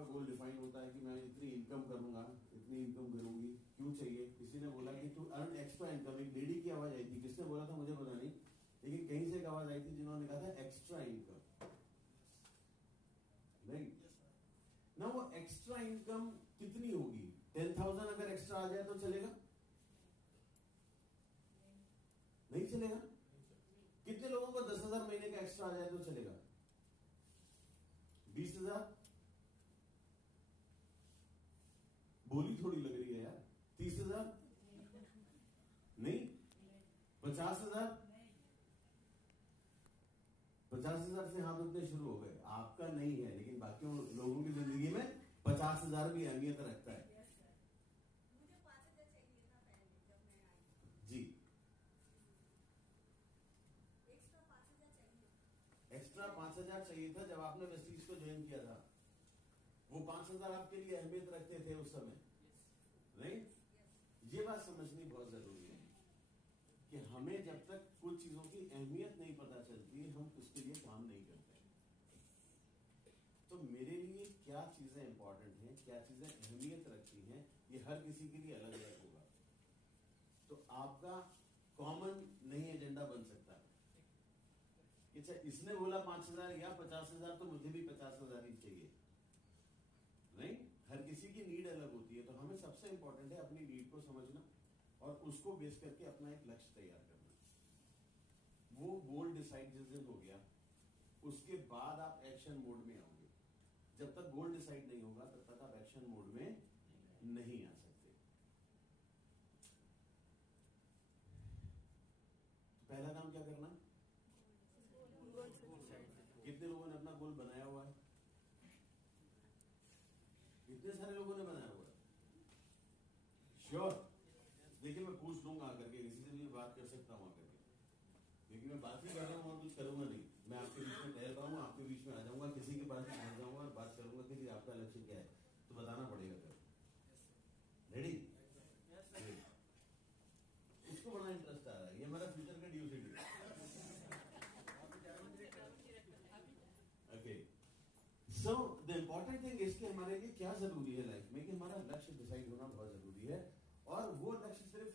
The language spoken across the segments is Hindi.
आपका गोल डिफाइन होता है कि मैं इतनी इनकम करूंगा, इतनी इनकम करूंगी, क्यों चाहिए? किसी ने बोला कि टू अर्न एक्स्ट्रा इनकम। एक लेडी की आवाज आई थी, किसने बोला था मुझे पता नहीं, लेकिन कहीं से एक आवाज आई थी जिन्होंने कहा था एक्स्ट्रा इनकम। नहीं ना, वो एक्स्ट्रा इनकम कितनी होगी? 10,000 अगर एक्स्ट्रा आ जाए तो चलेगा? नहीं चलेगा। कितने लोगों को 10,000 महीने का एक्स्ट्रा आ जाए तो चलेगा? 20,000? बोली थोड़ी लग रही है यार। 30,000? नहीं। 50,000? 50,000 से हाथ उठने शुरू हो गए। आपका नहीं है, लेकिन बाकी लोगों की जिंदगी में 50,000 भी अहमियत रखता है। मुझे 5,000 चाहिए था पहले जब मैं आई। जी, एक्स्ट्रा 5,000 चाहिए। एक्स्ट्रा 5,000 चाहिए था जब आपने वेस्टीज को ज्वाइन किया था। वो 5,000 आपके लिए अहमियत रखते थे उस समय, नहीं? ये बात समझनी बहुत जरूरी है कि हमें जब तक कुछ चीजों की अहमियत नहीं पता चलती, हम उसके लिए काम नहीं करते। तो मेरे लिए क्या चीजें इंपॉर्टेंट हैं, क्या चीजें अहमियत रखती हैं, ये हर किसी के लिए अलग अलग होगा। तो आपका कॉमन नहीं एजेंडा बन सकता। अच्छा, इसने बोला 5,000 या 50,000, तो मुझे भी 50,000 ही चाहिए, नहीं? हर किसी की नीड अलग होती है। तो हमें सबसे इंपॉर्टेंट है अपनी नीड को समझना और उसको बेस करके अपना एक लक्ष्य तैयार करना। वो गोल डिसाइड जिस दिन हो गया, उसके बाद आप एक्शन मोड में आओगे। जब तक गोल डिसाइड नहीं होगा तब तक आप एक्शन मोड में नहीं आ सकते। तो पहला काम क्या करना? कितने लोगों ने अपना गोल बनाया हुआ है? कितने सारे लोगों ने बनाया हुआ है? श्योर? देखिए, मैं पूछ लूंगा आकर के, किसी से भी बात कर सकता हूं आकर के, लेकिन मैं बात ही कर रहा हूं और कुछ करूंगा नहीं। मैं आपके बीच में टहल रहा हूं, आपके बीच में आ जाऊंगा, किसी के पास पहुंच जाऊंगा और बात करूंगा कि आपका लक्ष्य क्या है, तो बताना पड़ेगा। कर रेडी? इसको बड़ा इंटरेस्ट आ रहा है, ये मेरा फ्यूचर का due schedule. Okay, so the important thing is कि हमारे लिए क्या जरूरी है लाइफ में, कि हमारा लक्ष्य डिसाइड होना बहुत जरूरी है। और वो लक्ष्य सिर्फ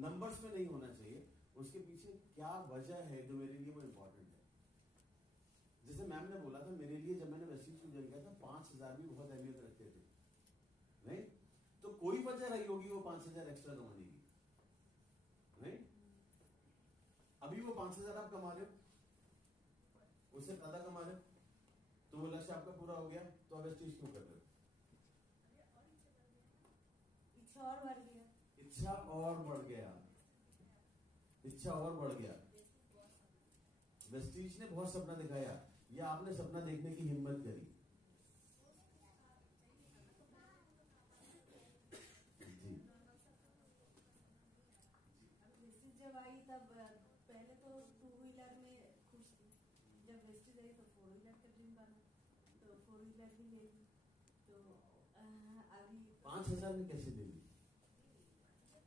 नंबर्स में नहीं होना चाहिए, उसके पीछे क्या वजह है जो मेरे लिए वो इंपॉर्टेंट है। जैसे मैम ने बोला था, मेरे लिए जब मैंने वेस्टीज को ज्वाइन किया था 5,000 भी बहुत अहमियत रखते थे, नहीं? तो कोई वजह रही होगी वो 5,000 एक्स्ट्रा कमाने की, नहीं? अभी वो 5,000 आप कमा रहे हो, उससे ज्यादा कमा रहे हो, तो वो लक्ष्य आपका पूरा हो गया, तो अब वेस्टीज क्यों कर रहे हो? इच्छा और बढ़ गया। इच्छा और बढ़ गया, इच्छा और बढ़ गया। वेस्टीज ने बहुत सपना दिखाया, या आपने सपना देखने की हिम्मत करी? जी, वेस्टीज जब आई तब पहले तो 2 व्हीलर में खुश थी। जब वेस्टीज आई तो 4 व्हीलर का ड्रीम बना, तो 4 व्हीलर भी ले ली। तो अभी 5,000 में कैसे दे ली?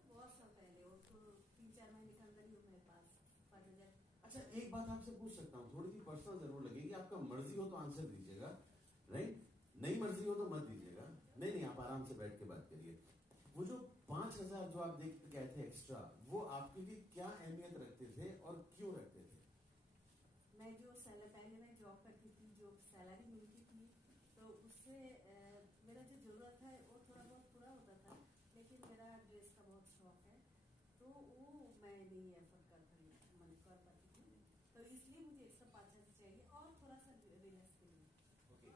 बहुत साल पहले, वो तो 3-4 महीने के अंदर ही मेरे पास 5,000। अच्छा, एक बात आपसे पूछ सकता हूँ, थोड़ी सी पर्सनल जरूर लगेगी, आपका मर्जी हो तो आंसर दीजिएगा, राइट? नहीं मर्जी हो तो मत दीजिएगा। नहीं, आप आराम से बैठ के बात करिए। वो जो 5,000 जो आप देख के थे एक्स्ट्रा, वो आपके लिए क्या अहमियत रखते थे और क्यों रखते थे? मैं जो पहले मैं जॉब करती थी, जो सैलरी मिलती थी, तो उससे मेरा जो जरूरत है वो थोड़ा बहुत पूरा होता था। लेकिन मेरा ड्रेस का बहुत शौक है, तो वो मैं नहीं एफर्ट कर पाती थी। तो इसलिए मुझे 105,000 चाहिए और थोड़ा सा रिलैक्स के लिए। ओके,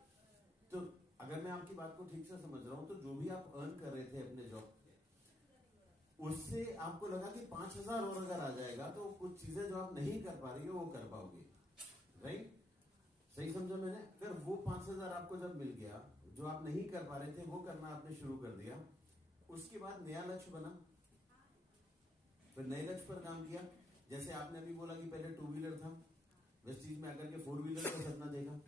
तो अगर मैं आपकी बात को ठीक से समझ रहा हूं, तो जो भी आप अर्न कर रहे थे अपने जॉब, उससे आपको लगा कि 5,000 और अगर आ जाएगा तो कुछ चीजें जो आप नहीं कर पा रही हो वो कर पाओगे, राइट? सही समझा मैंने? अगर वो 5,000 आपको जब मिल गया, जो आप नहीं कर पा रहे थे वो करना आपने शुरू कर दिया, उसके बाद नया लक्ष्य बना, फिर नए लक्ष्य पर काम किया। जैसे आपने अभी बोला कि पहले 2 व्हीलर था, वेस्टीज में आकर के 4 व्हीलर का सपना देखा,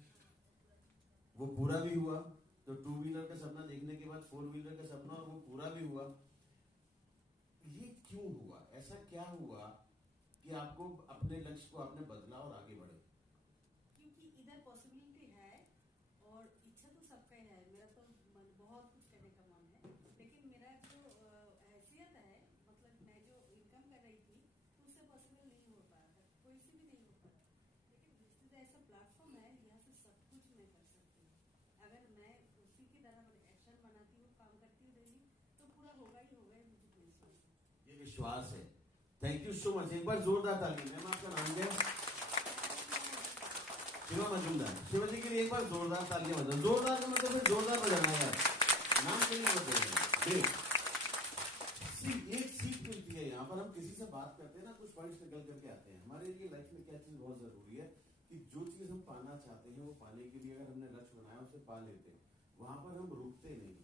वो पूरा भी हुआ। तो 2 व्हीलर का सपना देखने के बाद 4 व्हीलर का सपना, और वो पूरा भी हुआ। ये क्यों हुआ? ऐसा क्या हुआ कि आपको अपने लक्ष्य को आपने बदला और आगे बढ़े? क्योंकि इधर पॉसिबिलिटी है और इच्छा तो सबका ही है। मेरा ये विश्वास है। Thank you so much. एक बार जोरदार ताली। मैम आपका नाम क्या है? शिवा मजूमदार। शिवा जी के लिए एक बार जोरदार तालियां बजाओ। जोरदार का मतलब फिर जोरदार बजाना है यार, नाम के लिए बजाना। एक सीख मिलती है यहाँ पर। हम किसी से बात करते हैं ना, कुछ पॉइंट्स निकल करके आते हैं। हमारे लिए लाइफ में क्या चीज बहुत जरूरी है कि जो चीज हम पाना चाहते हैं वो पाने के लिए अगर हमने लक्ष्य बनाया उसे पा लेते हैं, वहां पर हम रुकते नहीं।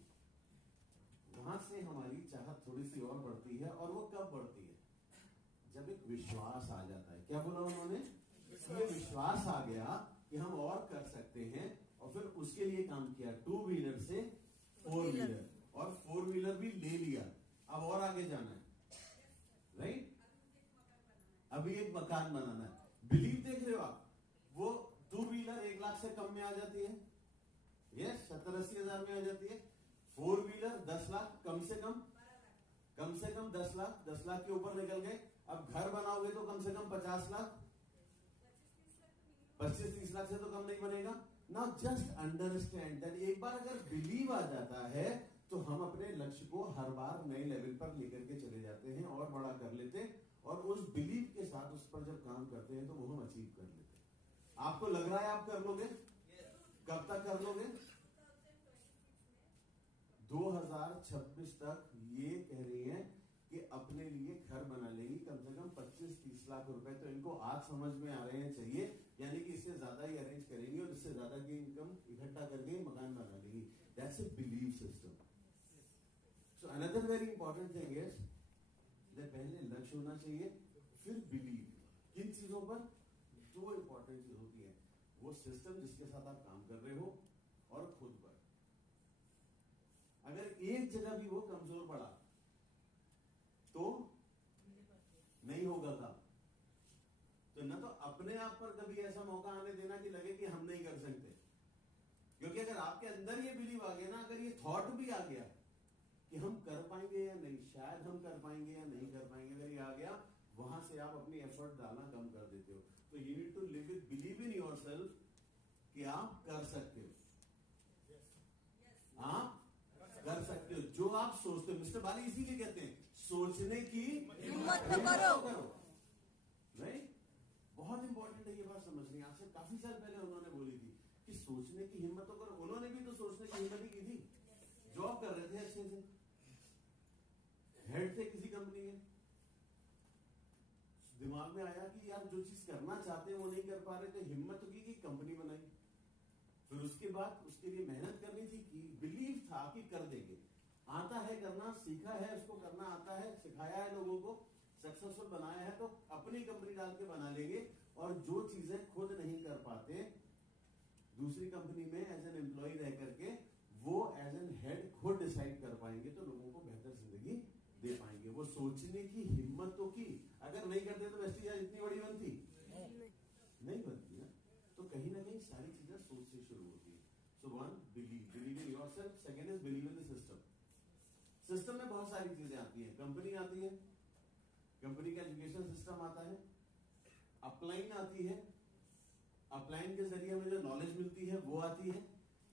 वहां से हमारी चाहत थोड़ी सी और बढ़ती है। और वो कब बढ़ती है? जब एक विश्वास आ जाता है। क्या बोला उन्होंने? ये विश्वास आ गया कि हम और कर सकते हैं, और फिर उसके लिए काम किया। 2 व्हीलर से 4 व्हीलर, और 4 व्हीलर भी ले लिया। अब और आगे जाना है, राइट? अभी एक मकान बनाना है। बिलीव देख रहे हो आप? वो 2 व्हीलर 1 लाख से कम में आ जाती है, यस, 70-80 हजार में आ जाती है। 4 व्हीलर 10 लाख, कम से कम 10 लाख। 10 लाख के ऊपर निकल गए। अब घर बनाओगे तो कम से कम 50 लाख, 25-30 लाख से तो कम नहीं बनेगा। नाउ जस्ट अंडरस्टैंड दैट एक बार अगर बिलीव आ जाता है तो हम अपने लक्ष्य को हर बार नए लेवल पर लेकर के चले जाते हैं और बड़ा कर लेते हैं, और उस बिलीव के साथ उस पर जब काम करते हैं तो वो हम अचीव कर लेते हैं। आपको लग रहा है आप कर लोगे? कब तक कर लोगे? 2026 तक ये कह रही है कि अपने लिए घर बना लेंगी कम से कम 25-30 लाख रुपए। तो इनको आज समझ में आ रहे हैं चाहिए, यानी कि इससे ज्यादा ही अरेंज करेंगी और इससे ज्यादा की इनकम इकट्ठा करके मकान बना लेंगी। That's a believe system. So another very important thing is पहले लक्ष्य होना चाहिए, फिर बिलीव। किन चीजों पर? 2 इंपॉर्टेंट चीज होती है, वो सिस्टम जिसके साथ आप काम कर रहे हो और खुद पर। अगर एक जगह भी वो कमजोर पड़ा तो नहीं होगा काम। तो न तो अपने आप पर कभी ऐसा मौका आने देना कि लगे कि हम नहीं कर सकते, क्योंकि अगर आपके अंदर ये बिलीव आ गया ना, अगर ये थॉट भी आ गया कि हम कर पाएंगे या नहीं, शायद हम कर पाएंगे या नहीं कर पाएंगे, अगर ये आ गया, वहां से आप अपनी एफर्ट डालना कम कर देते हो। तो you need to live with believe in yourself कि आप कर सकते हो, आप कर सकते हो जो आप सोचते हो। मिस्टर बाली इसीलिए कहते हैं सोचने की हिम्मत करो, राइट? बहुत इंपॉर्टेंट है ये बात समझनी। आज से काफी साल पहले उन्होंने बोली थी कि सोचने की हिम्मत तो करो। उन्होंने भी तो सोचने की हिम्मत ही की थी। जॉब कर रहे थे, अच्छे से हेड थे किसी कंपनी के। दिमाग में आया कि यार जो चीज करना चाहते हैं वो नहीं कर पा रहे, तो हिम्मत की कि कंपनी बनाई। फिर उसके बाद उसके लिए मेहनत करनी थी, कि बिलीव था कि कर देंगे। आता है करना, सीखा है, उसको करना आता है, सिखाया है लोगों को, सक्सेसफुल बनाया है, तो अपनी कंपनी डाल के बना लेंगे। और जो चीजें खुद नहीं कर पाते, दूसरी कंपनी में एज एन एम्प्लॉय रह करके वो एज एन हेड खुद डिसाइड कर पाएंगे, तो लोगों को बेहतर जिंदगी दे पाएंगे। वो सोचने की हिम्मत तो की। अगर नहीं करते तो वेस्टीज इतनी बड़ी बनती नहीं बनती ना। तो कहीं ना कहीं सारी चीजें सोच से शुरू होती है। सो 1 believe in yourself, second is believe in the system. System में बहुत सारी चीजें आती हैं। कंपनी आती है, कंपनी का एजुकेशन सिस्टम आता है, अपलाइन आती है, अपलाइन के जरिए हमें जो नॉलेज मिलती है वो आती है।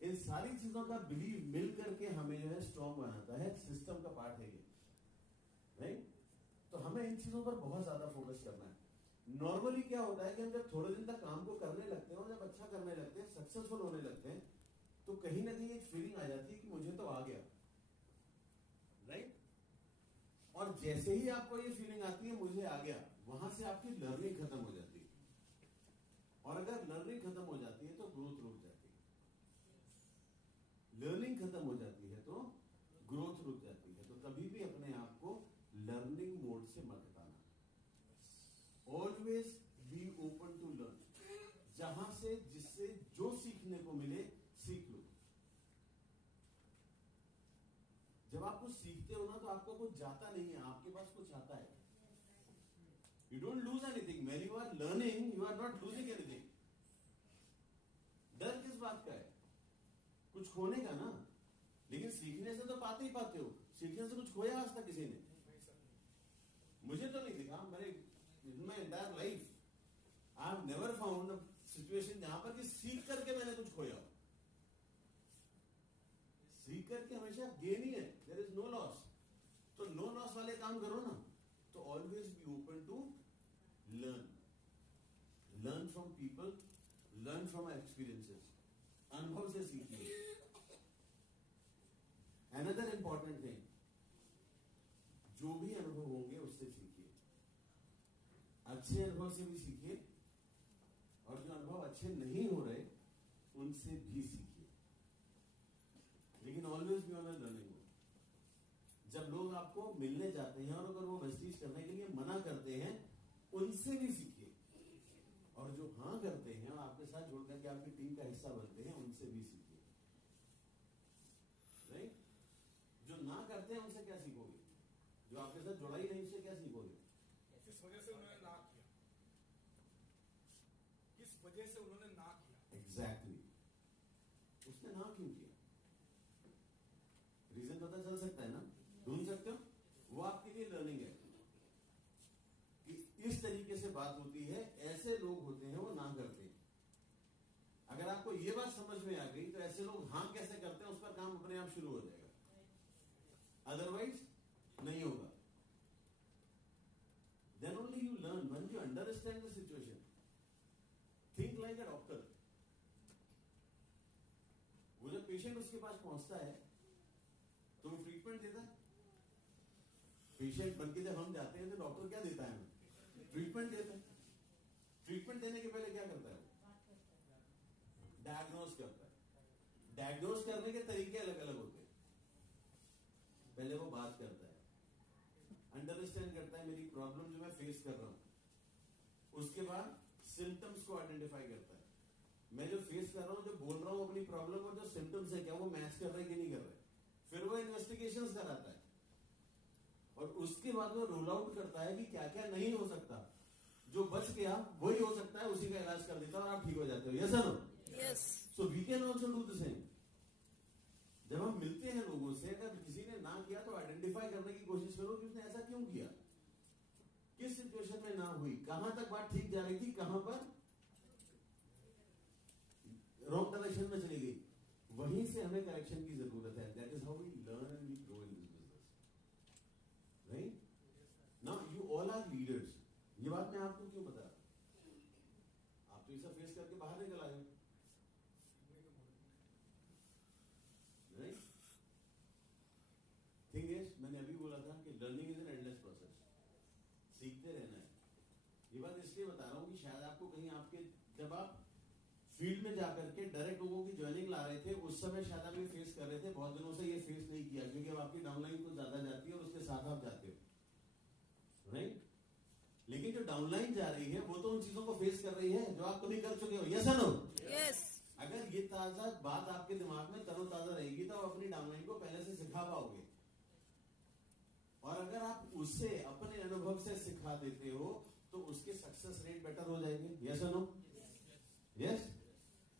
इन सारी चीजों का बिलीव मिल करके हमें जो है स्ट्रॉन्ग बनाता है। सिस्टम का पार्ट है ये, राइट? तो हमें इन चीजों पर बहुत ज्यादा फोकस करना है। नॉर्मली क्या होता है कि हम जब थोड़े दिन तक काम को करने लगते हैं और जब अच्छा करने लगते हैं, सक्सेसफुल होने लगते हैं, तो कहीं ना कहीं एक फीलिंग आ जाती है कि मुझे तो आ गया, राइट? और जैसे ही आपको ये फीलिंग आती है मुझे आ गया, वहां से आपकी लर्निंग खत्म हो जाती है। और अगर लर्निंग खत्म हो जाती है तो ग्रोथ रुक जाती है। लर्निंग खत्म हो जाती है तो ग्रोथ रुक जाती है। तो कभी भी अपने आप को लर्निंग मोड से मत हटाना। Always be open to learn. जहां से जिससे जो सीखने को मिले सीख लो। जब आप कुछ सीखते हो ना तो आपको कुछ जाता नहीं है, आपके पास कुछ आता है। You don't lose anything. When you are learning, you are not losing anything. डर किस बात का है? कुछ खोने का ना। लेकिन सीखने से तो पाते ही पाते हो। सीखने से कुछ खोया आज तक किसी ने? मुझे तो नहीं दिखा। मेरे entire life I have never found a situation जहां पर कि सीख करके मैंने कुछ खोया। सीख करके हमेशा गेन ही है। There is no loss. तो नो लॉस वाले काम करो ना। Always be open to learn from people, learn from experiences, अनुभव से सीखिए। अनदर इंपॉर्टेंट थिंग, जो भी अनुभव होंगे उससे सीखिए, अच्छे अनुभव से भी सीखिए और जो अनुभव अच्छे नहीं हो रहे उनसे भी सीखिए, लेकिन always be on a learning mode. जब लोग आपको मिलने जाते हैं और अगर वो वेस्टीज करने के लिए मना करते हैं, उनसे भी सीखिए, और जो हाँ करते हैं और आपके साथ जुड़ करके आपकी टीम का हिस्सा बनते हैं, उनसे भी सीखिए। राइट? जो ना करते हैं उनसे क्या सीखोगे? जो आपके साथ जुड़ा ही नहीं उससे क्या सीखोगे? किस वजह से उन्होंने ना किया, किस वजह से उन्होंने ना किया। एग्जैक्टली, उसने ना क्यों किया? रीजन पता चल सकता है ना, ढूंढ सकते हो, वो आपके लिए लर्निंग है कि इस तरीके से बात होती है, ऐसे लोग होते हैं वो ना करते हैं। अगर आपको ये बात समझ में आ गई तो ऐसे लोग हाँ कैसे करते हैं उस पर काम अपने आप शुरू हो जाएगा, अदरवाइज नहीं होगा। Then only you learn, when you understand the situation. Think like a doctor. वो जब पेशेंट उसके पास पहुंचता है तो वो ट्रीटमेंट देता है। पेशेंट बनके जब हम जाते हैं तो डॉक्टर क्या देता है हमें? ट्रीटमेंट देता है। ट्रीटमेंट देने के पहले क्या करता है? डायग्नोज करता है। डायग्नोज करने के तरीके अलग अलग होते हैं। पहले वो बात करता है, अंडरस्टैंड करता है मेरी प्रॉब्लम जो मैं फेस कर रहा हूं, उसके बाद सिम्टम्स को आइडेंटिफाई करता है, मैं जो फेस कर रहा हूं, जो बोल रहा हूं अपनी प्रॉब्लम और जो सिम्टम्स है क्या वो मैच कर रहे हैं कि नहीं कर रहे। फिर वो इन्वेस्टिगेशंस कराता है और उसके बाद वो रोल आउट करता है कि क्या क्या नहीं हो सकता, जो बच गया वही हो सकता है, उसी का इलाज कर देता है और आप ठीक हो जाते हो। यस और no? Yes. So we can also do the same. जब हम मिलते हैं लोगों से, अगर किसी ने ना किया तो आइडेंटिफाई करने की कोशिश करो कि उसने ऐसा क्यों किया, किस सिचुएशन में ना हुई, कहां तक बात ठीक जा रही थी, कहां पर रॉन्ग डायरेक्शन में चली गई, वहीं से हमें करेक्शन की जरूरत है। That is how we learn and we grow in this business, right? Now you all are leaders. ये बात मैं आपको क्यों बता रहा हूं? आप तो इसे फेस करके बाहर निकल आए, राइट? थिंग इज, मैंने अभी बोला था कि learning is an endless process, सीखते रहना है। ये बात इसलिए बता रहा हूं कि शायद आपको कहीं आपके, जब आप फील्ड में जाकर के डायरेक्ट लोगों की ज्वाइनिंग ला रहे थे, उस समय शायद आप ये फेस कर रहे थे, बहुत दिनों से ये फेस नहीं किया, क्योंकि अब आपकी डाउनलाइन तो ज्यादा जाती है और उसके साथ आप जाते हो, राइट? लेकिन जो डाउनलाइन जा रही है वो तो उन चीजों को फेस कर रही है जो आप कभी कर चुके हो। यस और नो? यस। अगर ये ताजा बात आपके दिमाग में तरोताजा रहेगी तो आप अपनी डाउनलाइन को पहले से सिखा पाओगे, और अगर आप उसे अपने अनुभव से सिखा देते हो तो उसके सक्सेस रेट बेटर हो जाएंगे। यस और नो? यस।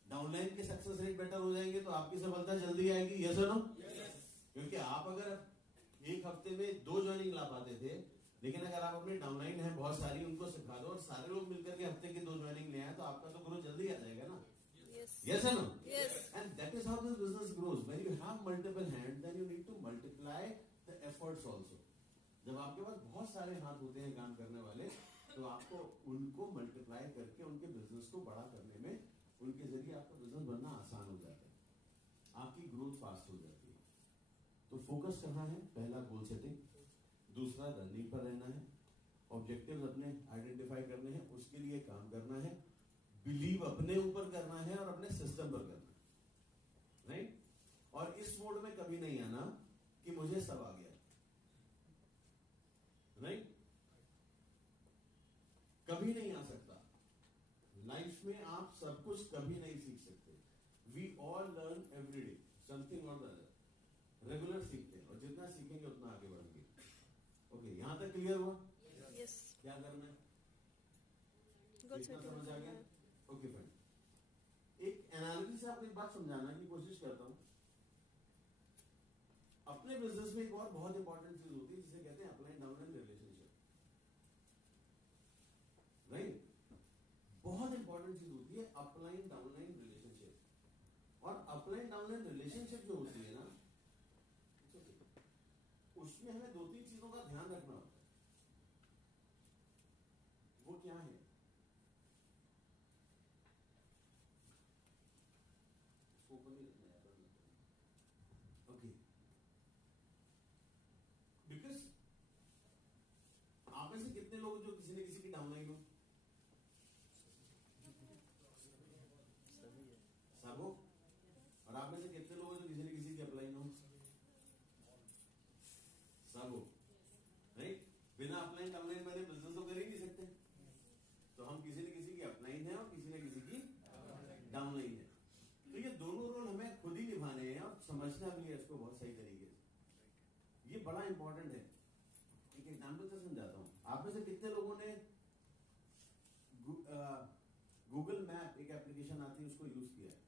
डाउनलाइन के सक्सेस रेट बेटर हो जाएंगे तो आपकी सफलता जल्दी आएगी। यस और नो? क्योंकि आप अगर एक हफ्ते में 2 ज्वाइनिंग ला पाते थे, लेकिन अगर आप अपनी डाउनलाइन है बहुत सारी, उनको सिखा दो और सारे लोग मिलकर के हफ्ते की 2 ज्वाइनिंग ले आए, तो आपका तो ग्रोथ जल्दी आ जाएगा ना। Yes or no? Yes. And that is how this business grows. When you have multiple hands, then you need to multiply the efforts also. जब आपके पास बहुत सारे हाथ होते हैं काम करने वाले, तो आपको उनको मल्टीप्लाई करके उनके बिजनेस को बड़ा करने में, उनके जरिए आपका बिजनेस बनना आसान हो जाता है, आपकी ग्रोथ फास्ट हो जाती है। तो फोकस करना है, पहला गोल सेटिंग, दूसरा रनिंग पर रहना है, ऑब्जेक्टिव्स अपने आइडेंटिफाई करने हैं, उसके लिए काम करना है, बिलीव अपने ऊपर करना है और अपने सिस्टम पर करना है, राइट? और इस मोड में कभी नहीं आना कि मुझे सब आ गया, राइट? कभी नहीं आ सकता। लाइफ में आप सब कुछ कभी नहीं सीख सकते। We all learn every day something और द अदर, रेगुलर सीखते हैं और जितना सीखेंगे उतना आगे बढ़ेंगे। ओके, यहां तक क्लियर हुआ? यस। क्या करना है? गोल इतना सेटिंग समझ आ गया? Okay fine. एक एनालॉजी से आपको एक बात समझाना की कोशिश करता हूं। अपने बिजनेस में एक और बहुत इंपॉर्टेंट चीज होती है जिसे कहते हैं अपलाइन डाउनलाइन रिलेशनशिप, राइट? बहुत इंपॉर्टेंट चीज होती है अपलाइन डाउनलाइन रिलेशनशिप। और अपलाइन डाउनलाइन रिलेशनशिप जो होती है ना, उसमें हमें 2-3 चीजों का ध्यान रखना होता है। इसको बहुत सही तरीके से। ये बड़ा इंपॉर्टेंट है। एक एग्जाम्पल से समझाता हूँ। आप में से कितने लोगों ने गूगल मैप एक एप्लीकेशन आती है उसको यूज किया है?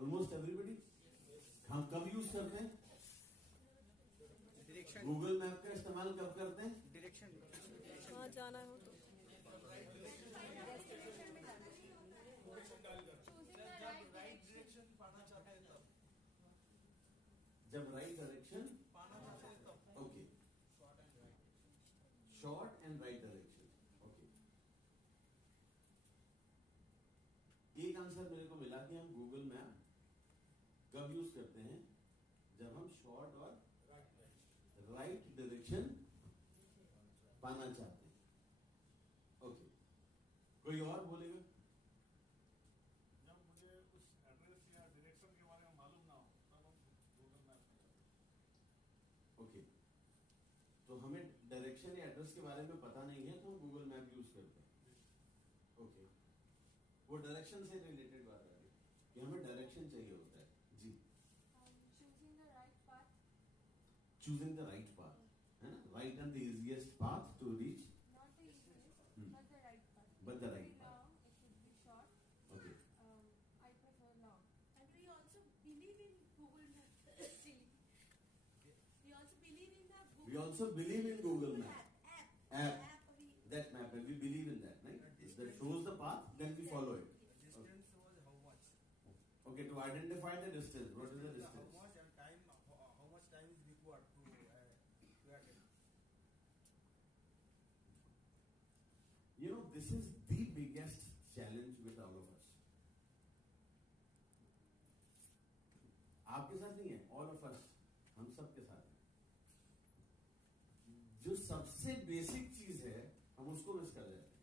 Almost everybody. हम कब यूज करते हैं? गूगल मैप का इस्तेमाल कब करते हैं? डायरेक्शन कहाँ जाना हो तो जब right direction okay, short and right direction okay. एक आंसर मेरे को मिला कि हम गूगल मैप कब यूज करते हैं? जब हम शॉर्ट और राइट डायरेक्शन पाना चाहते हैं। ओके, कोई और बोलेगा? जब मुझे उस एड्रेस या डायरेक्शन के बारे में मालूम ना हो तब हम गूगल मैप में। ओके, तो हमें डायरेक्शन या एड्रेस के बारे में पता नहीं है तो हम गूगल मैप यूज करते हैं। ओके, वो डायरेक्शन से रिलेटेड बात आ रही कि हमें डायरेक्शन चाहिए होता है। जी, choosing the right path, है ना? Right and the easiest path to reach. Not the easiest, but the right path. But the It right could be path. long, it could be short. Okay. I prefer long. And we also believe in Google Maps. We also believe in the Google. We also believe in Google Map. App. That map, we believe in that, right? If that shows the path, then we follow it. distance was how much? Okay, to identify the distance. What is the How distance? much and time? How much time is required to attend? You know, this is the biggest challenge with all of us. आपके साथ नहीं है, all of us, हम सब के साथ है। जो सबसे बेसिक चीज है हम उसको मिस कर जाते हैं।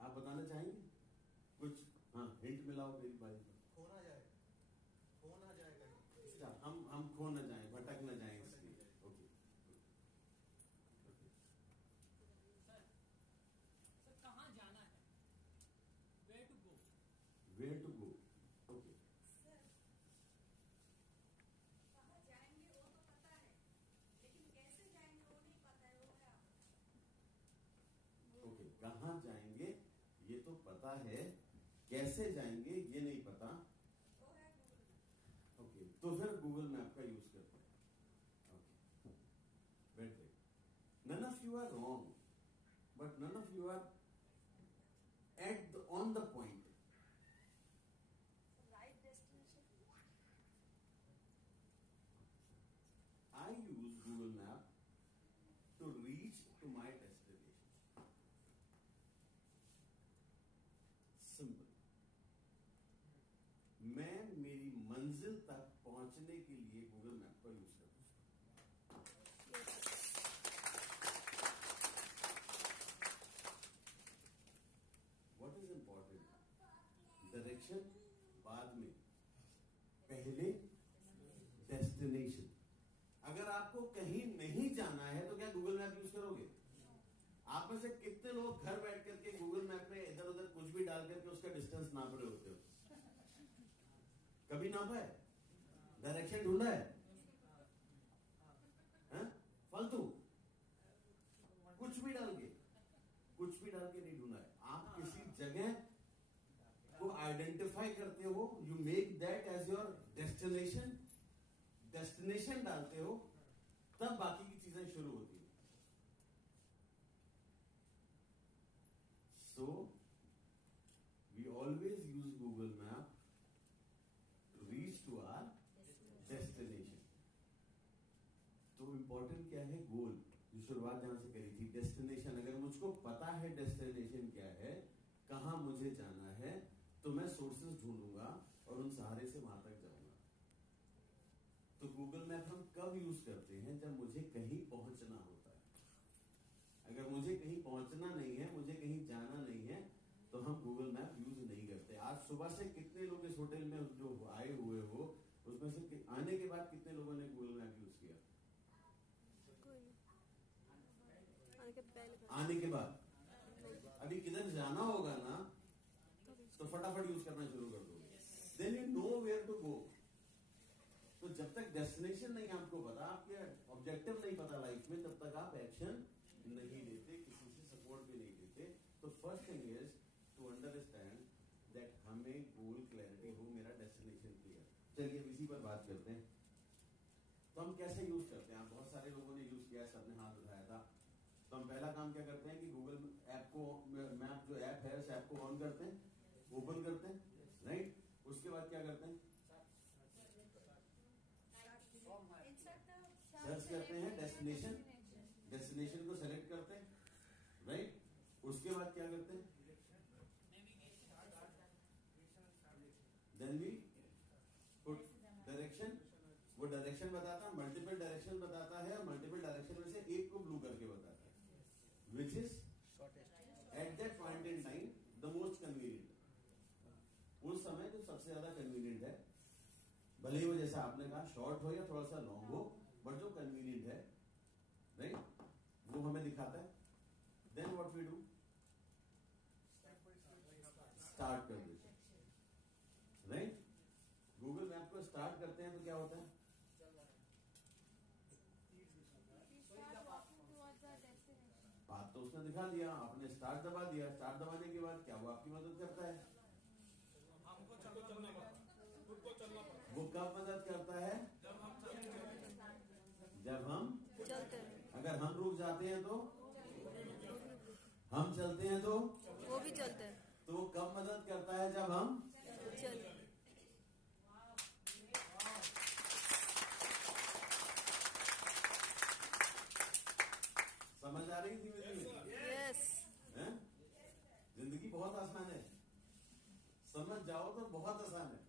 आप बताना चाहेंगे कुछ? हाँ, हिंट मिलाओ मेरी बारी पर। खोना जाएगा, खोना जाएगा। अच्छा, हम खो न जाएं, भटक न जाएं इसलिए। ओके, सर कहाँ जाना है? Where to go? Where to go. Okay, कहाँ जाएंगे वो तो पता है, लेकिन कैसे जाएंगे वो नहीं पता है। वो है ओके, कहाँ जाएंगे ये तो पता है, कैसे जाएंगे ये नहीं पता। वो है गूगल मैप। ओके, तो फिर गूगल मैप का यूज करते हैं। Okay, very good. None of you are wrong, but none of you are at on the point. Right destination. I use Google Map to reach to my destination. Simple. मैं मेरी मंजिल तक पहुंचने के लिए गूगल मैप का यूज करता हूं। What is important? डायरेक्शन बाद में, पहले डेस्टिनेशन। अगर आपको कहीं नहीं जाना है तो क्या गूगल मैप यूज करोगे? आप में से कितने लोग घर बैठ करके गूगल मैप में इधर उधर कुछ भी डाल करके उसका डिस्टेंस नाप रहे होते हो? कभी नापा है? डायरेक्शन ढूंढा है? फालतू कुछ भी डाल के नहीं ढूंढा है। आप किसी जगह को आइडेंटिफाई करते हो, you make that as your destination डालते हो, तब बाकी की चीजें शुरू होती है। So we always use Google map to reach to our destination. तो इंपॉर्टेंट क्या है? गोल। जो शुरुआत जहां से करी थी, डेस्टिनेशन। अगर मुझको पता है डेस्टिनेशन क्या है, कहां मुझे जाना है, तो मैं सोर्सेस ढूंढूंगा और उन सहारे से वहां तक जाऊंगा। तो गूगल मैप हम कब यूज करते हैं? जब मुझे कहीं पहुंचना होता है। अगर मुझे कहीं पहुंचना नहीं है, मुझे कहीं जाना नहीं है, तो हम गूगल मैप यूज नहीं करते। आज सुबह से कितने लोग इस होटल में जो आए हुए हो, उसमें से आने के बाद कितने लोगों ने गूगल मैप यूज किया? आने के पहले आने के बाद अभी जाना होगा ना तो फटाफट यूज करना शुरू कर दोगे, then you know where to go. तो जब तक डेस्टिनेशन नहीं आपको पता, आपके ऑब्जेक्टिव नहीं पता लाइफ में, तब तक आप एक्शन नहीं लेते, किसी से सपोर्ट भी नहीं लेते। तो first thing is to understand that हमें गोल क्लैरिटी हो, मेरा डेस्टिनेशन क्लियर। चलिए इसी पर बात करते हैं। तो हम कैसे यूज करते हैं? बहुत सारे लोगों ने यूज किया, सबने हाथ उठाया था। तो हम पहला काम क्या करते हैं कि गूगल ऐप को, मैप जो ऐप है उस ऐप को ऑन करते हैं, ओपन करते हैं, राइट। उसके बाद क्या करते हैं? सर्च करते हैं डेस्टिनेशन, डेस्टिनेशन को सेलेक्ट करते हैं, राइट। उसके बाद क्या करते हैं? Then we put direction. वो डायरेक्शन बताता है, मल्टीपल डायरेक्शन बताता है, मल्टीपल डायरेक्शन में से एक को ब्लू करके बताता है, which is at that point in time the most convenient. उस समय जो सबसे ज्यादा कन्वीनियंट है, भले ही वो जैसा आपने कहा शॉर्ट हो या थोड़ा सा लॉन्ग हो, बट जो कन्वीनियंट है, राइट, वो हमें दिखाता है। Then what we do, start कर देते हैं, राइट। गूगल मैप को स्टार्ट करते हैं तो क्या होता है? बात तो उसने दिखा दिया, आपने स्टार्ट दबा दिया। स्टार्ट दबाने के बाद क्या वो आपकी मदद करता है? हमको चलना पड़ता, खुद को चलना पड़ता। वो कब मदद करता है? जब हम चलते जब हम चलते हैं, अगर हम रुक जाते हैं तो, हम चलते हैं तो वो भी चलते हैं, तो वो कब मदद करता है? जब हम चल। समझ आ रही थी मेरी? यस, हैं? जिंदगी बहुत आसान है, समझ जाओ तो बहुत आसान है,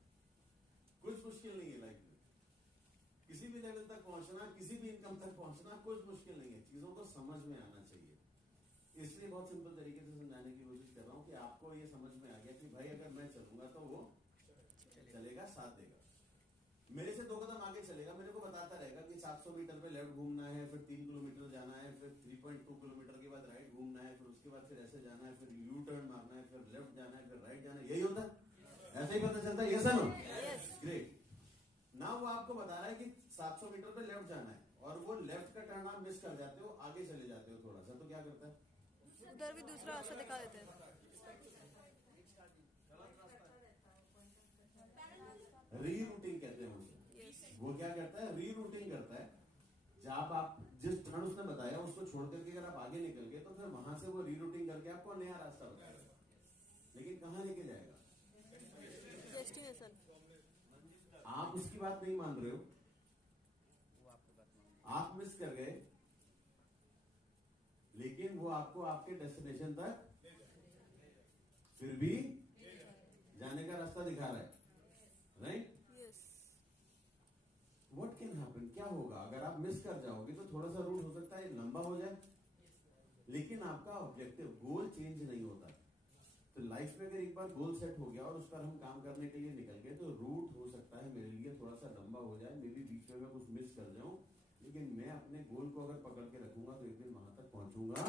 कुछ मुश्किल नहीं है लाइफ में। किसी भी लेवल तक पहुंचना, किसी भी इनकम तक पहुंचना कुछ मुश्किल नहीं है, चीजों को समझ में आना चाहिए। इसलिए बहुत सिंपल तरीके से समझाने की कोशिश कर रहा हूँ कि आपको ये समझ में आ गया कि भाई अगर मैं चलूंगा तो वो चलेगा, साथ देगा, मेरे से 2 कदम आगे चलेगा, मेरे को बताता रहेगा कि 700 मीटर पे लेफ्ट घूमना है, फिर 3 किलोमीटर जाना है, फिर 3.2 किलोमीटर के बाद राइट घूमना है, फिर उसके बाद फिर ऐसे जाना है, फिर यू टर्न मारना है, फिर लेफ्ट जाना है, फिर राइट जाना है। यही होता है, ऐसे ही पता चलता है। ये सर ग्रेट। ना वो आपको बता रहा है कि 700 मीटर पे लेफ्ट जाना है, और वो लेफ्ट का टर्न आप मिस कर जाते हो, आगे चले जाते हो थोड़ा सा, तो क्या करता है? उधर भी दूसरा रास्ता दिखा देते हैं। रीरूटिंग कहते हैं उसे। वो क्या करता है? रीरूटिंग करता है। जब आप जिस टर्न उसने बताया उसको छोड़ करके अगर आप आगे निकल गए तो फिर वहां से वो रीरूटिंग करके आपको नया रास्ता बताएगा, लेकिन कहाँ लेके जाएगा? डेस्टिनेशन। आप उसकी बात नहीं मान रहे हो, आप मिस कर गए, लेकिन वो आपको आपके डेस्टिनेशन तक फिर भी जाने का रास्ता दिखा रहा है, राइट? What can happen? क्या होगा अगर आप मिस कर जाओगे? तो थोड़ा सा रूट हो सकता है लंबा हो जाए, लेकिन आपका ऑब्जेक्टिव, गोल चेंज नहीं होता। तो लाइफ में अगर एक बार गोल सेट हो गया और उस पर हम काम करने के लिए निकल गए, तो रूट हो सकता है मेरे लिए थोड़ा सा लंबा हो जाए, मे बी बीच में मैं कुछ मिस कर जाऊं, लेकिन मैं अपने गोल को अगर पकड़ के रखूंगा तो एक दिन वहां तक पहुंचूंगा।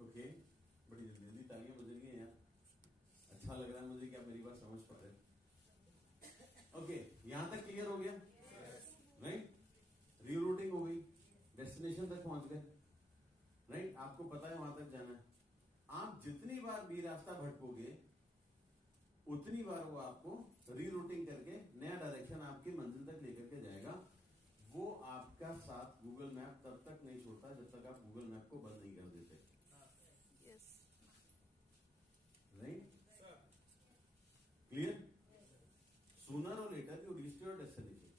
ओके, बड़ी जल्दी तालियां बज रही हैं यार, अच्छा लग रहा है मुझे कि आप मेरी बात समझ पा रहे हैं। ओके, यहां तक क्लियर हो गया, राइट? रीरूटिंग हो गई, डेस्टिनेशन तक पहुंच गए, राइट? आपको पता है वहां तक जाना है। आप जितनी बार भी रास्ता भटकोगे उतनी बार वो आपको रीरूटिंग करके नया डायरेक्शन आपकी मंजिल तक लेकर के जाएगा। वो आपका साथ गूगल मैप तब तक नहीं छोड़ता जब तक आप गूगल मैप को बंद नहीं कर देते, राइट? क्लियर? सूनर और later you reach your destination,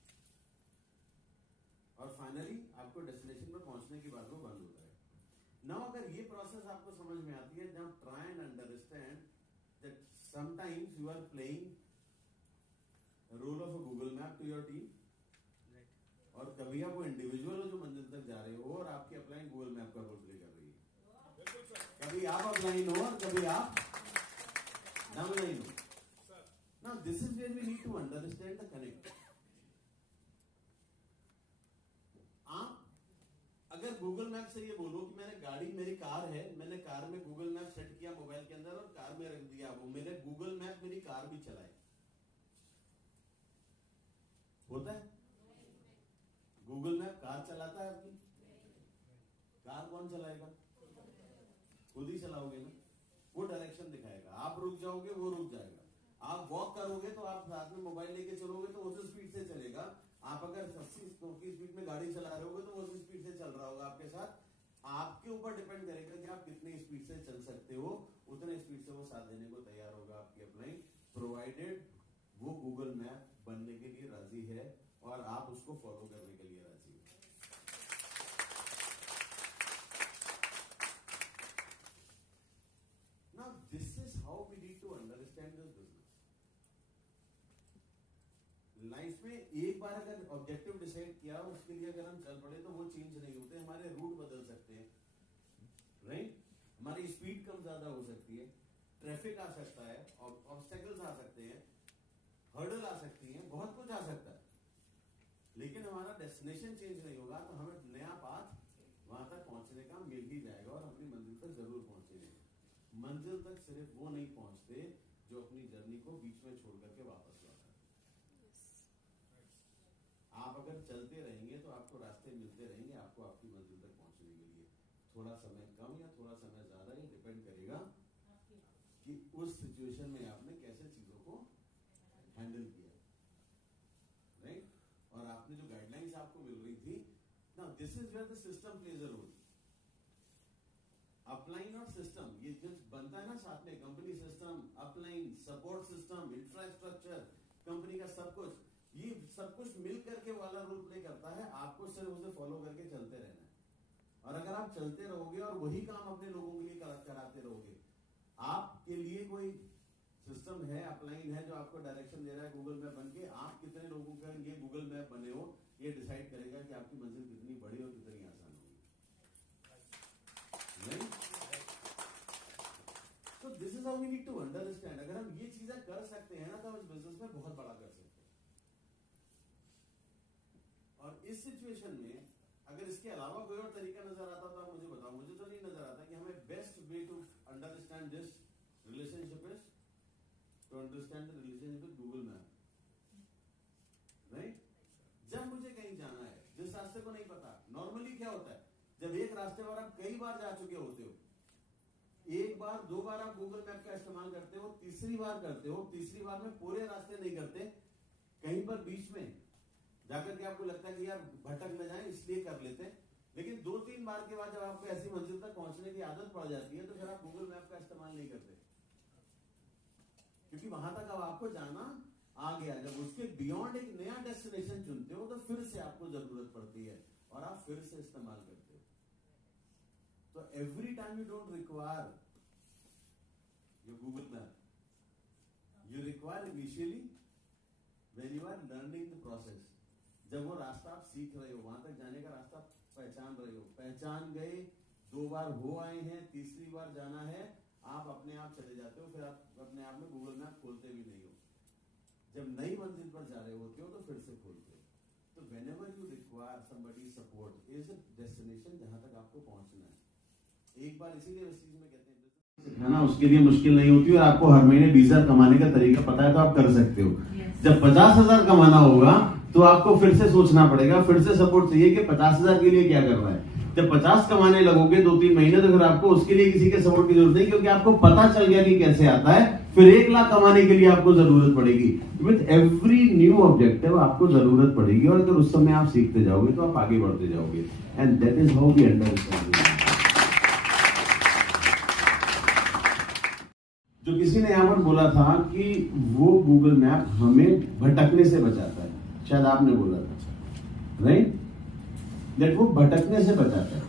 और फाइनली आपको डेस्टिनेशन पर पहुंचने के बाद वो बंद होता है। नाउ अगर ये प्रोसेस आपको समझ में आती है, now try and understand that sometimes you are playing role of a Google map to your team, और कभी आप वो इंडिविजुअल हो जो मंजिल तक जा रहे हो और आपकी अपलाइन गूगल मैप का रोल प्ले कर रही है। कभी आप अपलाइन हो और कभी आप डाउनलाइन हो। Now this is where we need to understand the connect. अगर गूगल मैप से ये बोलो कि मैंने गाड़ी, मेरी कार है, मैंने कार में गूगल मैप सेट किया मोबाइल के अंदर और कार में रख दिया, वो मेरे गूगल मैप मेरी कार भी चलाए, होता है? गूगल मैप कार चलाता है आपकी? कार कौन चलाएगा? खुद ही चलाओगे ना। वो डायरेक्शन दिखाएगा, आप रुक जाओगे वो रुक जाएगा, आप वॉक करोगे तो आप साथ में मोबाइल लेके चलोगे तो उस स्पीड से चलेगा। आप अगर 80 की स्पीड में गाड़ी चला रहे होगे तो वो उस स्पीड से चल रहा होगा आपके साथ। आपके ऊपर डिपेंड करेगा कि आप कितनी स्पीड से चल सकते हो, उतने स्पीड से वो साथ देने को तैयार होगा आपकी अपलाइन, प्रोवाइडेड वो गूगल मैप बनने के लिए राजी है और आप उसको फॉलो करने के लिए राजी है। Now this is how we need to understand this business. Life में एक बार अगर ऑब्जेक्टिव डिसाइड किया और उसके लिए अगर हम चल पड़े तो वो चेंज नहीं होते, हमारे रूट बदल सकते हैं, राइट? हमारी स्पीड कम ज्यादा हो सकती है, ट्रैफिक आ सकता है, ऑब्स्टेकल्स आ सकते हैं, हर्डल आ सकती है, बहुत कुछ आ सकता है, लेकिन हमारा डेस्टिनेशन चेंज नहीं होगा तो हमें नया पाथ वहां तक पहुंचने का मिल ही जाएगा और अपनी मंजिल तक जरूर पहुंचेंगे। मंजिल तक सिर्फ वो नहीं पहुंचते जो अपनी जर्नी को बीच में छोड़ करके वापस लौटा। आप अगर चलते रहेंगे तो आपको रास्ते मिलते रहेंगे, आपको आपकी मंजिल तक पहुंचने के लिए थोड़ा समय कम या थोड़ा समय ज्यादा, ये डिपेंड करेगा कि उस सिचुएशन में आपने कैसे चीजों को हैंडल किया, राइट? और आपने जो गाइडलाइंस आपको मिल रही थी, now this is where the system plays a role. Upline और सिस्टम ये जो बनता है ना साथ में, company system, upline, support system, infrastructure, company का सब कुछ, ये सब कुछ मिल करके वाला रोल प्ले करता है। आपको सिर्फ उसे फॉलो करके चलते रहना है, और अगर आप चलते रहोगे और वही काम अपने लोगों के लिए कराते रहोगे, आपके लिए कोई सिस्टम है, अपलाइन है जो आपको डायरेक्शन दे रहा है गूगल मैप बन के, आप कितने लोगों का ये गूगल मैप बने हो, ये डिसाइड करेगा कि आपकी मंजिल कितनी बड़ी और कितनी आसान होगी। तो this is how we need to understand. अगर हम ये चीजें कर सकते हैं ना तो हम इस बिजनेस में बहुत बड़ा कर सकते हैं। और इस सिचुएशन में अगर इसके अलावा कोई और तरीका नजर आता तो आप मुझे बताओ। मुझे तो नहीं नजर आता कि हमें best way to understand this relationship is to understand the relationship with Google map, right? जब मुझे कहीं जाना है जिस रास्ते को नहीं पता, नॉर्मली क्या होता है, जब एक रास्ते पर आप कई बार जा चुके होते हो, एक बार दो बार आप गूगल मैप का इस्तेमाल करते हो, तीसरी बार करते हो, तीसरी बार में पूरे रास्ते नहीं करते, कहीं पर बीच में जाकर के आपको लगता है कि यार भटक न जाए इसलिए कर लेते हैं, लेकिन 2-3 बार के बाद जब आपको ऐसी मंजिल तक पहुंचने की आदत पड़ जाती है तो फिर आप गूगल मैप का इस्तेमाल नहीं करते, क्योंकि वहां तक अब आपको जाना आ गया। जब उसके बियॉन्ड एक नया डेस्टिनेशन चुनते हो तो फिर से आपको जरूरत पड़ती है और आप फिर से इस्तेमाल करते हो। So every time you don't require your Google Map, you require initially when you are learning the process. जब वो रास्ता आप सीख रहे हो, वहां तक जाने का रास्ता पहचान रहे हो, पहचान गए, 2 बार हो आए हैं, तीसरी बार जाना है, आप अपने आप चले जाते हो, फिर आप अपने आप में गूगल मैप खोलते भी नहीं हो। जब नई मंजिल पर जा रहे होते हो तो फिर से खोलते हो। तो whenever you require somebody's support is a destination जहां तक आपको पहुंचना है। एक बार इसीलिए इस चीज में कहते हैं सिखाना उसके लिए मुश्किल नहीं होती, और आपको हर महीने 20,000 कमाने का तरीका पता है तो आप कर सकते हो। जब 50,000 कमाना होगा तो आपको फिर से सोचना पड़ेगा, फिर से सपोर्ट चाहिए कि 50,000 के लिए क्या करना है। जब 50 कमाने लगोगे 2-3 महीने तो फिर आपको उसके लिए किसी के सपोर्ट की जरूरत नहीं, क्योंकि आपको पता चल गया कि कैसे आता है। फिर 1 लाख कमाने के लिए आपको जरूरत पड़ेगी। विद एवरी न्यू ऑब्जेक्टिव आपको जरूरत पड़ेगी, और अगर उस समय आप सीखते जाओगे तो आप आगे बढ़ते जाओगे। And that is how we understand. जो किसी ने यहाँ पर बोला था कि वो गूगल मैप हमें भटकने से बचाता है, शायद आपने बोला था, राइट? दैट वो भटकने से बचाता है।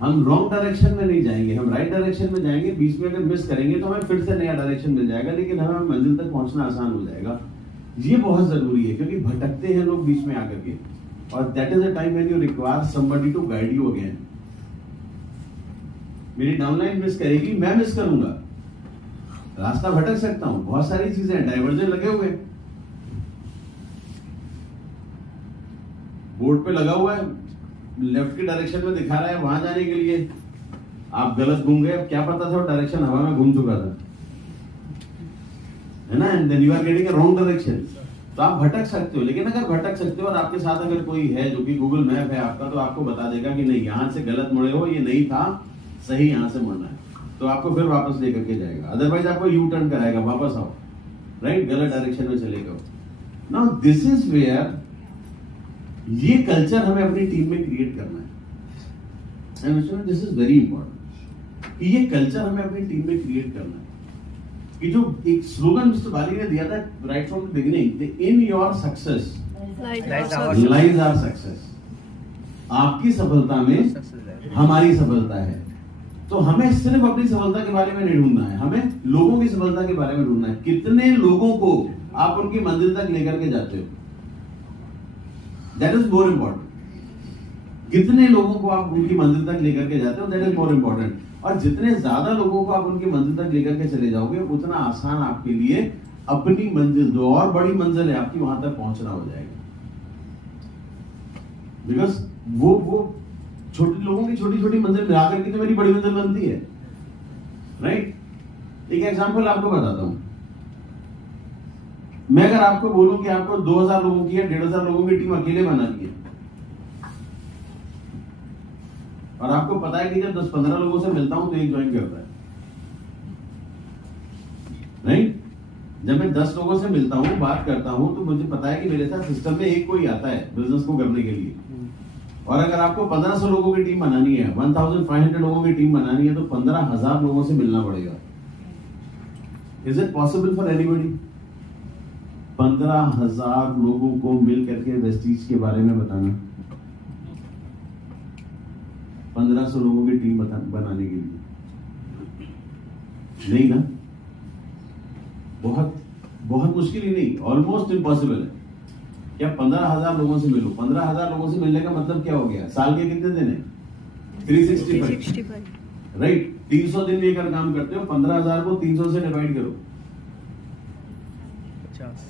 हम रॉन्ग डायरेक्शन में नहीं जाएंगे, हम राइट डायरेक्शन में जाएंगे। बीच में अगर मिस करेंगे तो हमें फिर से नया डायरेक्शन मिल जाएगा, लेकिन हमें मंजिल तक पहुंचना आसान हो जाएगा। ये बहुत जरूरी है, क्योंकि भटकते हैं लोग बीच में आकर के, और that is a time when you require somebody to guide you again. मेरी डाउनलाइन मिस करेगी, मैं मिस करूंगा, रास्ता भटक सकता हूं, बहुत सारी चीजें, डाइवर्जन लगे हुए, बोर्ड पे लगा हुआ है, लेफ्ट की डायरेक्शन में दिखा रहा है वहां जाने के लिए, आप गलत घूम गए। अब क्या पता था वो डायरेक्शन हवा में घूम चुका था, है ना, and then you are getting a wrong direction. तो आप भटक सकते हो, लेकिन अगर भटक सकते हो और आपके साथ अगर कोई है जो कि गूगल मैप है आपका, तो आपको बता देगा कि नहीं यहाँ से गलत मुड़े हो, ये नहीं था, सही यहाँ से मुड़ना है, तो आपको फिर वापस लेकर के जाएगा। अदरवाइज आपको यू टर्न कराएगा, वापस आओ, राइट, गलत डायरेक्शन में चले गए। नाउ दिस इज वेयर ये कल्चर हमें अपनी टीम में क्रिएट करना है, and this is very important कि ये कल्चर हमें अपनी टीम में क्रिएट करना है। कि जो एक स्लोगन मिस्टर बाली ने दिया था right from the beginning, in your success lies our success, आपकी सफलता में हमारी सफलता है। तो हमें सिर्फ अपनी सफलता के बारे में नहीं ढूंढना है, हमें लोगों की सफलता के बारे में ढूंढना है। कितने लोगों को आप उनकी मंजिल तक लेकर के जाते हो, दैट इज मोर इंपॉर्टेंट। कितने लोगों को आप उनकी मंजिल तक लेकर के जाते हो, दैट इज मोर इंपॉर्टेंट। और जितने ज्यादा लोगों को आप उनकी मंजिल तक लेकर के चले जाओगे, उतना आसान आपके लिए अपनी मंजिल, जो और बड़ी मंजिल है आपकी, वहां तक पहुंचना हो जाएगा। बिकॉज वो छोटे लोगों की छोटी छोटी मंजिल मिलाकर के तो मेरी बड़ी मंजिल बनती है, राइट। एक एग्जांपल आपको बताता हूं। मैं अगर आपको बोलूं कि आपको 2000 लोगों की या 1500 लोगों की टीम अकेले बनानी है, और आपको पता है कि जब 10-15 लोगों से मिलता हूं तो एक ज्वाइन करता है, राइट। जब मैं 10 लोगों से मिलता हूं, बात करता हूं, तो मुझे पता है कि मेरे साथ सिस्टम में एक कोई आता है बिजनेस को करने के लिए। और अगर आपको 1500 लोगों की टीम बनानी है, 1500 लोगों की टीम बनानी है, तो 15000 लोगों से मिलना पड़ेगा। Is it possible for anybody? 15000 लोगों को मिल करके वेस्टीज के बारे में बताना, 1500 लोगों की टीम बनाने के लिए, नहीं ना, बहुत बहुत मुश्किल ही नहीं, ऑलमोस्ट इम्पॉसिबल है। क्या 15000 लोगों से मिलो? 15000 लोगों से मिलने का मतलब क्या हो गया? साल के कितने दिन है? 365, राइट। 300 दिन भी अगर काम करते हो, 15000 को 300 से डिवाइड करो, 50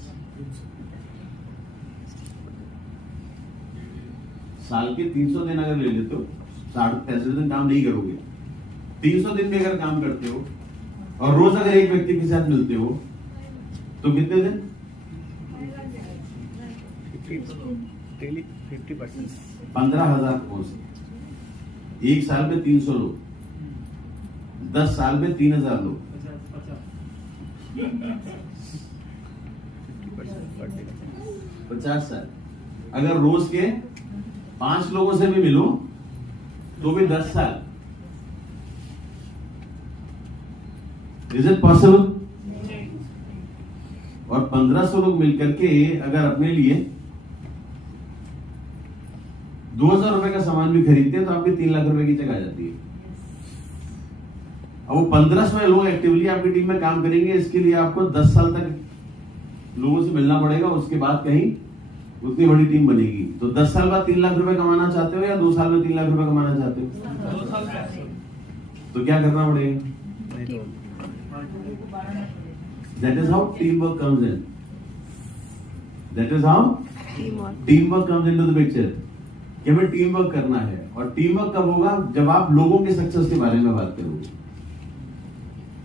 साल के 300 दिन अगर ले लेते हो, 60-65 दिन काम नहीं करोगे। 300 दिन में अगर काम करते हो और रोज अगर एक व्यक्ति के साथ मिलते हो, तो कितने दिन? 50%। 15000 कोर्स, एक साल में 300 लोग, 10 साल में 3000 लोग, 50 साल। अगर रोज के 5 लोगों से भी मिलो तो भी 10 साल। Is it possible? और 1500 लोग मिलकर के अगर अपने लिए 2000 रुपए का सामान भी खरीदते हैं, तो आपके 3 लाख रुपए की चेक आ जाती है। अब वो 1500 लोग एक्टिवली आपकी टीम में काम करेंगे, इसके लिए आपको 10 साल तक लोगों से मिलना पड़ेगा, उसके बाद कहीं उतनी बड़ी टीम बनेगी। तो 10 साल बाद 3 लाख रुपए कमाना चाहते हो, या 2 साल में 3 लाख रुपए कमाना चाहते हो? 2 साल में। तो क्या करना पड़ेगा? That is how teamwork comes in. That is how teamwork comes into the picture. कि हमें टीम वर्क करना है, और टीम वर्क कब होगा? जब आप लोगों के सक्सेस के बारे में बात करोगे।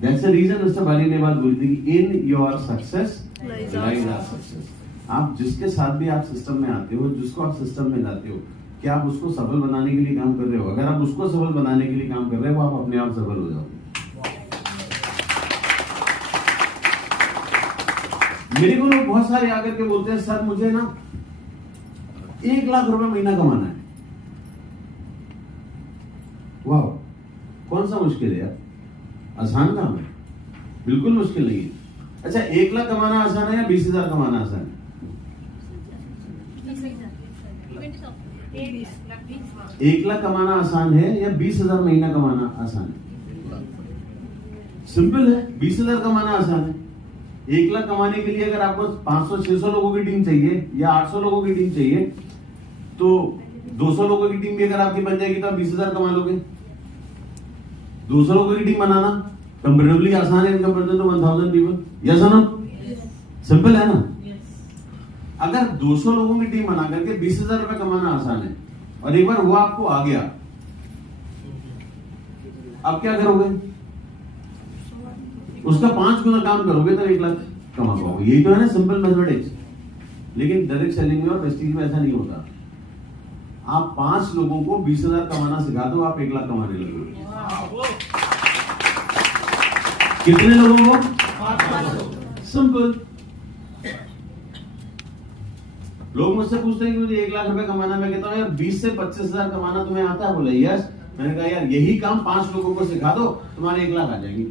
That's the reason मिस्टर बाली ने बात बोली थी कि in your success lies our success. आप जिसके साथ भी आप सिस्टम में आते हो, जिसको आप सिस्टम में लाते हो, क्या आप उसको सफल बनाने के लिए काम कर रहे हो? अगर आप उसको सफल बनाने के लिए काम कर रहे हो, आप अपने आप सफल हो जाओगे। मेरे को लोग बहुत सारे आकर के बोलते हैं, सर मुझे ना 1 लाख रुपए महीना कमाना है। वाह, कौन सा मुश्किल है यार, आसान काम है, बिल्कुल मुश्किल नहीं है। अच्छा, 1 लाख कमाना आसान है या 20,000 कमाना आसान है? 1 लाख कमाना आसान है या 20,000 महीना कमाना आसान है? सिंपल है, 20,000 कमाना आसान है। 1 लाख कमाने के लिए अगर आपको 500-600 लोगों की टीम चाहिए या 800 लोगों की टीम चाहिए, तो 200 लोगों की टीम भी अगर आपकी बन जाएगी तो आप 20,000 कमा लोगे। 200 लोगों की टीम बनाना कंपेरेटिवली आसान है in comparison to 1000 people. Yes और नो? सिंपल है ना? अगर 200 लोगों की टीम बना करके 20,000 रुपए कमाना आसान है, और एक बार वो आपको आ गया, अब क्या करोगे? उसका 5 गुना काम करोगे तो 1 लाख कमा पाओगे। यही तो है ना सिंपल मैथमेटिक्स। लेकिन डायरेक्ट सेलिंग में और प्रेस्टीज में ऐसा नहीं होता। आप 5 लोगों को 20,000 कमाना सिखा दो, आप 1 लाख कमाने लगोगे। कितने लोगों को? सिंपल। लोग मुझसे पूछते हैं कि मुझे 1 लाख रुपए कमाना, मैं कहता हूं यार 20 से 25,000 कमाना तुम्हें आता है? बोले यस। मैंने कहा यार यही काम 5 लोगों को सिखा दो, तुम्हारे 1 लाख आ जाएंगे।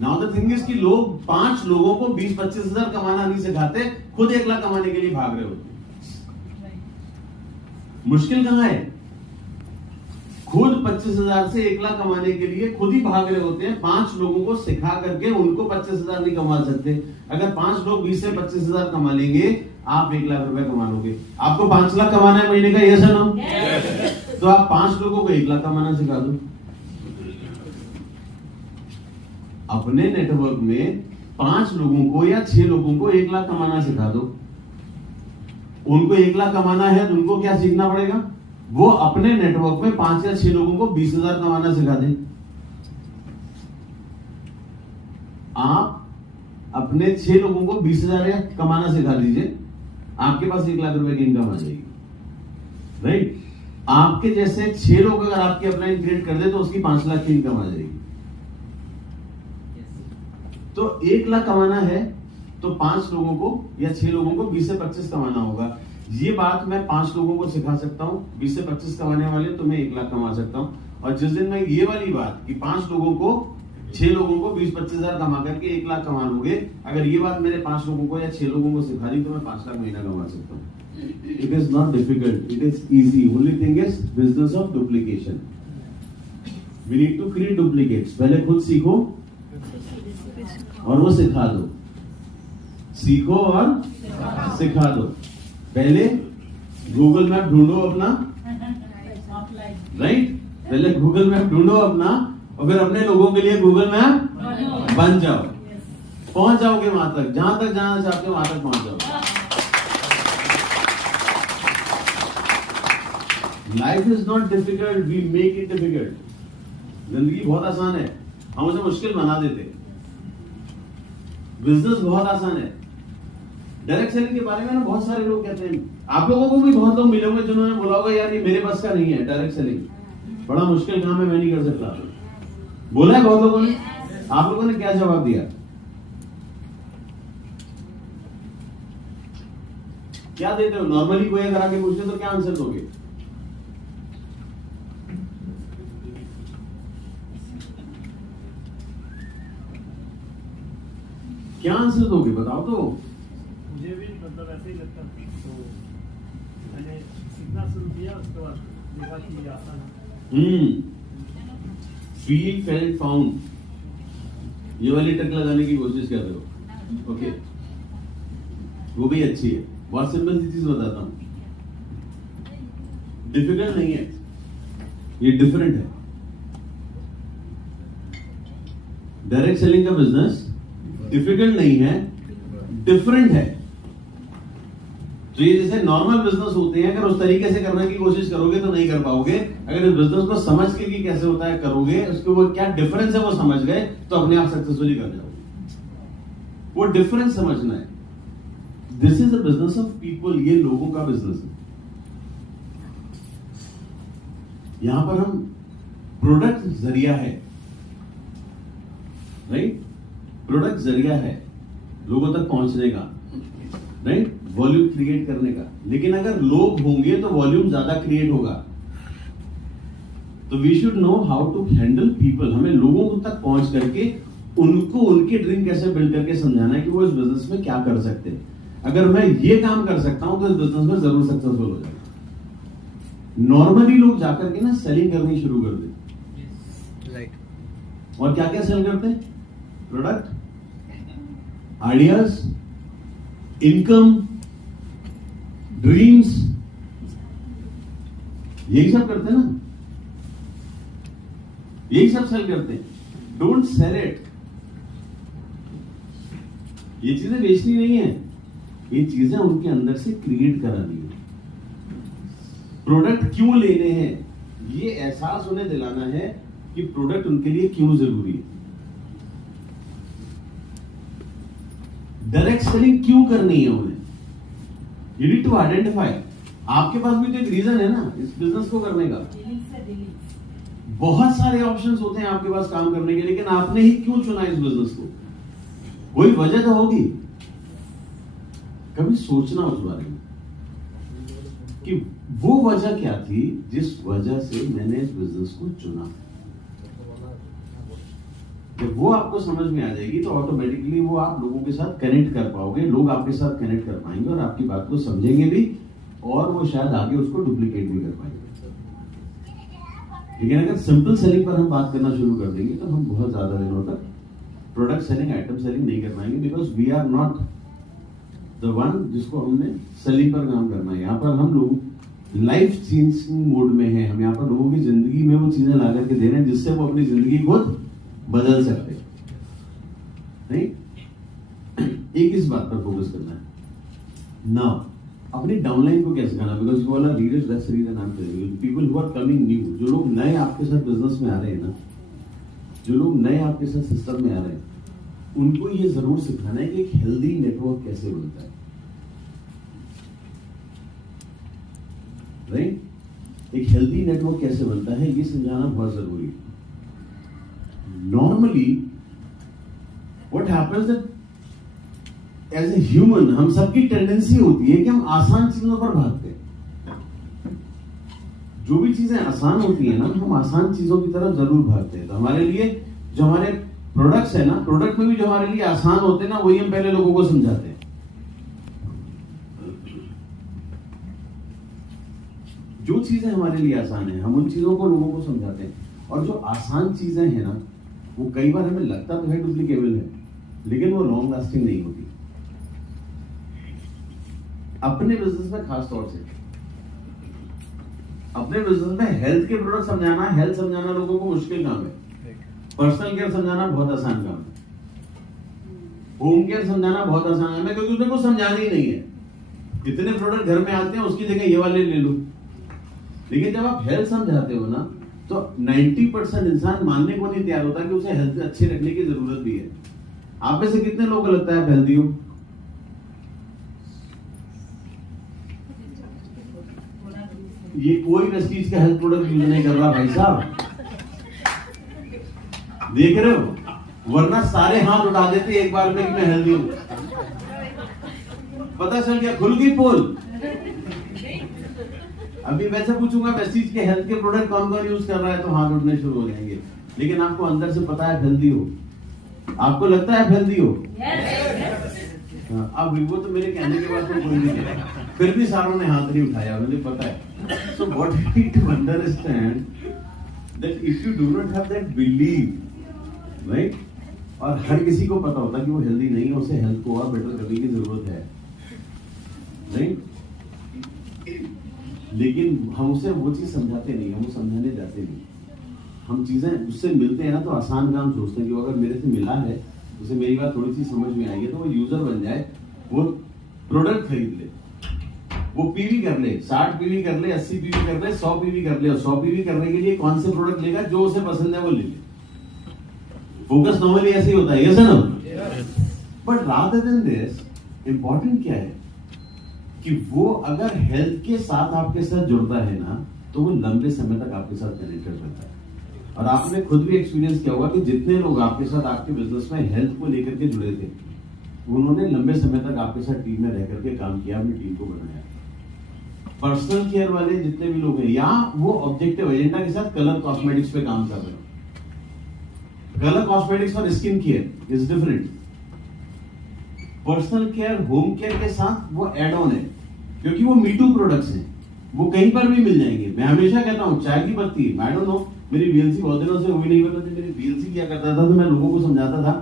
नाउ द थिंग इज कि लोग 5 लोगों को 20-25,000 कमाना नहीं सिखाते, खुद 1 लाख कमाने के लिए भाग रहे होते। मुश्किल कहां है? खुद 25,000 से 1 लाख कमाने के लिए खुद ही भाग रहे होते हैं। 5 लोगों को सिखा करके उनको 25,000 नहीं कमा सकते। अगर 5 लोग 20 से 25,000 कमा लेंगे, आप 1 लाख रुपए कमा लोगे। आपको 5 लाख कमाना है महीने का, यस है नो? तो आप 5 लोगों को 1 लाख कमाना सिखा दो। अपने नेटवर्क में 5 लोगों को या 6 लोगों को 1 लाख कमाना सिखा दो। उनको 1 लाख कमाना है तो उनको क्या सीखना पड़ेगा? वो अपने नेटवर्क में 5 या 6 लोगों को 20,000 कमाना सिखा दें। आप अपने 6 लोगों को 20,000 कमाना सिखा दीजिए, आपके पास 1 लाख रुपए की इनकम आ जाएगी। राइट? आपके जैसे 6 लोग अगर आपकी अपलाइन क्रिएट कर दे तो उसकी 5 लाख की इनकम आ जाएगी। तो 1 लाख कमाना है तो 5 लोगों को या 6 लोगों को 20 से 25 कमाना होगा। ये बात मैं 5 लोगों को सिखा सकता हूं, 20 से 25 कमाने वाले तो मैं 1 लाख कमा सकता हूं। और जिस दिन मैं ये वाली बात कि 5 लोगों को 6 लोगों को 20-25,000 कमा करके 1 लाख कमा लोगे, अगर ये बात मेरे 5 लोगों को या 6 लोगों को सिखा दी तो मैं 5 लाख महीना कमा सकता हूँ। It is not difficult, it is easy. Only thing is business of duplication. We need to create duplicates. पहले खुद सीखो और वो सिखा दो। सीखो और सिखा दो। पहले गूगल मैप ढूंढो अपना, राइट? पहले गूगल मैप ढूंढो अपना और फिर अपने लोगों के लिए गूगल मैप बन जाओ। पहुंच जाओगे वहां तक जाना चाहते हो, वहां तक पहुंच जाओगे। Life is not difficult, we make it difficult. जिंदगी बहुत आसान है, हम उसे मुश्किल बना देते। बिजनेस बहुत आसान है। डायरेक्ट सेलिंग के बारे में ना बहुत सारे लोग कहते हैं, आप लोगों को भी बहुत लोग मिले होंगे जिन्होंने बोला होगा यार ये मेरे बस का नहीं है, डायरेक्ट सेलिंग बड़ा मुश्किल काम है, मैं नहीं कर सकता। बोला है बहुत लोगों ने। आप लोगों ने क्या जवाब दिया? क्या देते हो? नॉर्मली कोई अगर आके पूछे तो क्या आंसर दोगे? क्या आंसर दोगे? बताओ तो। मुझे भी मतलब ऐसे ही लगता था, तो मैंने सीखना शुरू किया, उसके बाद देखा कि ये आसान है। फील फेल्ट फाउंड, ये वाली टक लगाने की कोशिश कर रहे हो। ओके, वो भी अच्छी है। बहुत सिंपल सी चीज बताता हूं, डिफिकल्ट नहीं है, ये डिफरेंट है। डायरेक्ट सेलिंग का बिजनेस डिफिकल्ट नहीं है, डिफरेंट है। तो ये जैसे नॉर्मल बिजनेस होते हैं, अगर उस तरीके से करने की कोशिश करोगे तो नहीं कर पाओगे। अगर इस बिजनेस को समझ के कि कैसे होता है करोगे, उसके वो क्या डिफरेंस है वो समझ गए तो अपने आप सक्सेसफुली कर जाओगे। वो डिफरेंस समझना है। This is the business of people, ये लोगों का बिजनेस है। यहां पर हम प्रोडक्ट जरिया है, राइट? प्रोडक्ट जरिया है लोगों तक पहुंचने का, राइट? वॉल्यूम क्रिएट करने का। लेकिन अगर लोग होंगे तो वॉल्यूम ज्यादा क्रिएट होगा। तो we should know how to handle people. हमें लोगों तक पहुंच करके उनको उनके ड्रीम कैसे बिल्ड करके समझाना है कि वो इस बिजनेस में क्या कर सकते हैं। अगर मैं ये काम कर सकता हूं तो इस बिजनेस में जरूर सक्सेसफुल हो जाएगा। नॉर्मली लोग जाकर के ना सेलिंग करनी शुरू कर देते, राइट? और क्या क्या सेल करते हैं? प्रोडक्ट, आइडियाज, इनकम, ड्रीम्स, यही सब करते हैं ना, यही सब सेल करते हैं। Don't sell it. ये चीजें बेचनी नहीं है, ये चीजें उनके अंदर से क्रिएट करानी है। प्रोडक्ट क्यों लेने हैं, ये एहसास उन्हें दिलाना है कि प्रोडक्ट उनके लिए क्यों जरूरी है। डायरेक्ट सेलिंग क्यों करनी है उन्हें, यू नीड टू आइडेंटिफाई। आपके पास भी तो एक रीजन है ना इस बिजनेस को करने का। बहुत सारे ऑप्शंस होते हैं आपके पास काम करने के, लेकिन आपने ही क्यों चुना इस बिजनेस को, कोई वजह तो होगी। कभी सोचना उस बारे में कि वो वजह क्या थी जिस वजह से मैंने इस बिजनेस को चुना। जब वो आपको समझ में आ जाएगी तो ऑटोमेटिकली वो आप लोगों के साथ कनेक्ट कर पाओगे, लोग आपके साथ कनेक्ट कर पाएंगे और आपकी बात को समझेंगे भी, और वो शायद आगे उसको डुप्लीकेट भी कर पाएंगे। लेकिन अगर सिंपल सेलिंग पर हम बात करना शुरू कर देंगे तो हम बहुत ज्यादा दिनों तक प्रोडक्ट सेलिंग, आइटम सेलिंग नहीं कर पाएंगे, because we are not the one जिसको हमने सेलिंग पर काम करना है। यहाँ पर हम लोग लाइफ चेंजिंग मोड में हैं, हम यहाँ पर लोगों की जिंदगी में वो चीजें ला करके दे रहे हैं जिससे वो अपनी जिंदगी खुद बदल सकते नहीं। एक इस बात पर फोकस करना है ना, अपनी डाउनलाइन को कैसे करना, because you all are readers, that's the reason I am telling you, people who are coming new, जो लोग नए आपके साथ बिजनेस में आ रहे हैं ना, जो लोग नए आपके साथ सिस्टम में आ रहे हैं, उनको ये जरूर सिखाना है कि एक हेल्दी नेटवर्क कैसे बनता है, राइट। एक हेल्दी नेटवर्क कैसे बनता है ये समझाना बहुत जरूरी है। Normally what happens that as a human हम सबकी टेंडेंसी होती है कि हम आसान चीजों पर भागते हैं। जो भी चीजें आसान होती है ना, हम आसान चीजों की तरफ जरूर भागते हैं। तो हमारे लिए जो हमारे प्रोडक्ट्स है ना, प्रोडक्ट में भी जो हमारे लिए आसान होते हैं ना, वही हम पहले लोगों को समझाते हैं। जो चीजें हमारे लिए आसान है हम उन चीजों को लोगों को समझाते हैं, और जो आसान चीजें हैं ना वो कई बार हमें लगता तो है डुप्लीकेबल है, लेकिन वो लॉन्ग लास्टिंग नहीं होती। अपने बिजनेस में खास तौर से अपने बिजनेस में हेल्थ के प्रोडक्ट समझाना, हेल्थ समझाना लोगों को मुश्किल काम है। पर्सनल केयर समझाना बहुत आसान काम है। होम केयर समझाना बहुत आसान काम है, क्योंकि उसने कुछ समझाना ही नहीं है। कितने प्रोडक्ट घर में आते हैं उसकी जगह ये वाले ले लो। लेकिन जब आप हेल्थ समझाते हो ना तो 90% इंसान मानने को नहीं तैयार होता कि उसे हेल्थ अच्छे रखने की जरूरत भी है। आप में से कितने लोगों को लगता है आप हेल्दी हो? ये कोई वेस्टीज का हेल्थ प्रोडक्ट यूज नहीं कर रहा भाई साहब, देख रहे हो? वरना सारे हाथ उठा देते एक बार में कि मैं हेल्दी हूं। पता चल गया, खुल गई पोल। अभी वैसे पूछूंगा वेस्टीज के हेल्थ के प्रोडक्ट कौन कौन यूज कर रहा है तो हाथ उठने शुरू हो जाएंगे। लेकिन आपको अंदर से पता है हेल्दी हो, आपको लगता है हेल्दी हो। अब वो तो मेरे कहने के बाद तो कोई नहीं कह रहा, फिर भी सारों ने हाथ नहीं उठाया, मुझे पता है। So what you need to understand that if you do not have that believe, right, और हर किसी को पता होता कि वो हेल्दी नहीं है, उसे हेल्थ को और बेटर करने की जरूरत है, राइट। लेकिन हम उसे वो चीज समझाते नहीं, हम वो समझाने जाते नहीं। हम चीजें उससे मिलते हैं ना तो आसान काम सोचते हैं कि वो अगर मेरे से मिला है, उसे मेरी बात थोड़ी सी समझ में आई है, तो वो यूजर बन जाए, वो प्रोडक्ट खरीद ले, वो पीवी कर ले, 60 पीवी कर ले, 80 पीवी कर ले, 100 पीवी कर ले। और 100 पीवी करने के लिए कौन से प्रोडक्ट लेगा जो उसे पसंद है वो ले ले। फोकस नॉर्मली ऐसे ही होता है, यस और no? But rather than this, important क्या है कि वो अगर हेल्थ के साथ आपके साथ जुड़ता है ना तो वो लंबे समय तक आपके साथ कनेक्टेड रहता है। और आपने खुद भी एक्सपीरियंस किया होगा कि जितने लोग आपके साथ आपके बिजनेस में हेल्थ को लेकर के जुड़े थे, उन्होंने लंबे समय तक आपके साथ टीम में रह करके काम किया, अपनी टीम को बनाया। पर्सनल केयर वाले जितने भी लोग हैं, या वो ऑब्जेक्टिव एजेंडा के साथ कलर कॉस्मेटिक्स पे काम कर रहे हो। कलर कॉस्मेटिक्स और skin care is different. Personal care home care के साथ वो एड ऑन है, क्योंकि वो मीटू प्रोडक्ट्स हैं, वो कहीं पर भी मिल जाएंगे। मैं हमेशा कहता हूँ चाय की पत्ती, आई डोंट नो, मेरी वीएलसी बहुत दिनों से हुई नहीं, पता थी मेरी वीएलसी क्या करता था, तो मैं लोगों को समझाता था।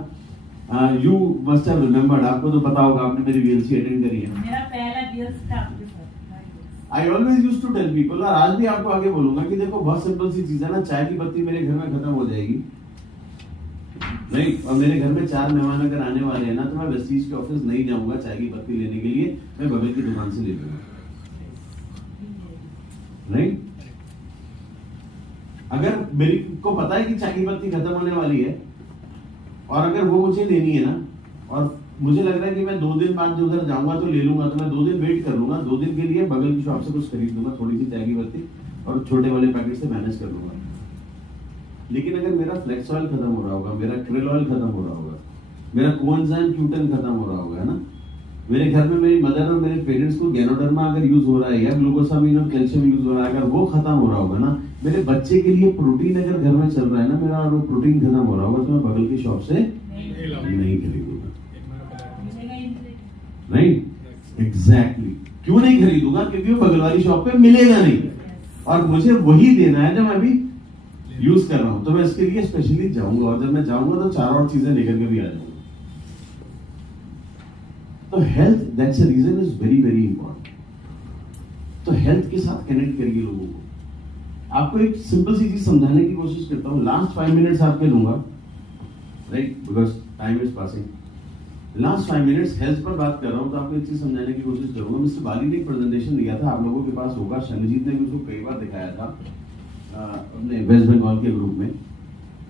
यू मस्ट हैव रिमेंबर्ड, आपको तो पता होगा, आपने मेरी वीएलसी अटेंड करी है। मेरा पहला वीएलसी था आपके साथ। I always used to tell people, और आज भी आपको आगे बोलूंगा कि देखो बहुत सिंपल सी चीज है ना, चाय की पत्ती मेरे घर में खत्म हो जाएगी, नहीं, और मेरे घर में 4 मेहमान अगर आने वाले हैं ना, तो मैं वेस्टीज के ऑफिस नहीं जाऊंगा चाय की पत्ती लेने के लिए, मैं भव्य की दुकान से ले लूंगा, अगर मेरे को पता है कि चाय की पत्ती खत्म होने वाली है और अगर वो मुझे लेनी है ना, और मुझे लग रहा है कि मैं 2 दिन बाद जो उधर जाऊंगा तो ले लूंगा, तो मैं 2 दिन वेट कर लूंगा। 2 दिन के लिए बगल की शॉप से कुछ खरीद लूंगा, थोड़ी सी चाय की पत्ती, और छोटे वाले पैकेट से मैनेज कर लूंगा। लेकिन अगर मेरा फ्लेक्स ऑयल खत्म हो रहा होगा, मेरा क्रिल ऑयल खत्म हो रहा होगा, मेरा कोएंजाइम Q10 खत्म हो रहा होगा, है ना, मेरे घर में मेरी मदर और मेरे पेरेंट्स को गैनोडर्मा अगर यूज हो रहा है या ग्लूकोसामिन और कैल्शियम यूज हो रहा है, अगर वो खत्म हो रहा होगा ना, मेरे बच्चे के लिए प्रोटीन अगर घर में चल रहा है ना मेरा, और वो प्रोटीन खत्म हो रहा होगा, तो मैं बगल की शॉप से नहीं खरीदूंगा। नहीं, एग्जैक्टली। क्यों नहीं खरीदूंगा? क्योंकि वो बगल वाली शॉप पे मिलेगा नहीं, और मुझे वही देना है जो मैं अभी यूज कर रहा हूं। तो मैं इसके लिए स्पेशली जाऊंगा, और जब मैं जाऊंगा तो 4 और चीजें लेकर के भी आ जाऊंगा। तो health, that's a reason, is very very important. तो हेल्थ के साथ कनेक्ट करिए लोगों को। आपको एक सिंपल सी चीज समझाने की कोशिश करता हूँ, लास्ट 5 मिनट्स आपके लूंगा, right, because time is passing. Last 5 minutes health पर बात कर रहा हूँ, तो आपको एक चीज समझाने की कोशिश करूंगा। मिस्टर बाली ने एक प्रेजेंटेशन दिया था, आप लोगों के पास होगा, शनिजीत ने भी उसको कई बार दिखाया था अपने वेस्ट बंगाल के ग्रुप में,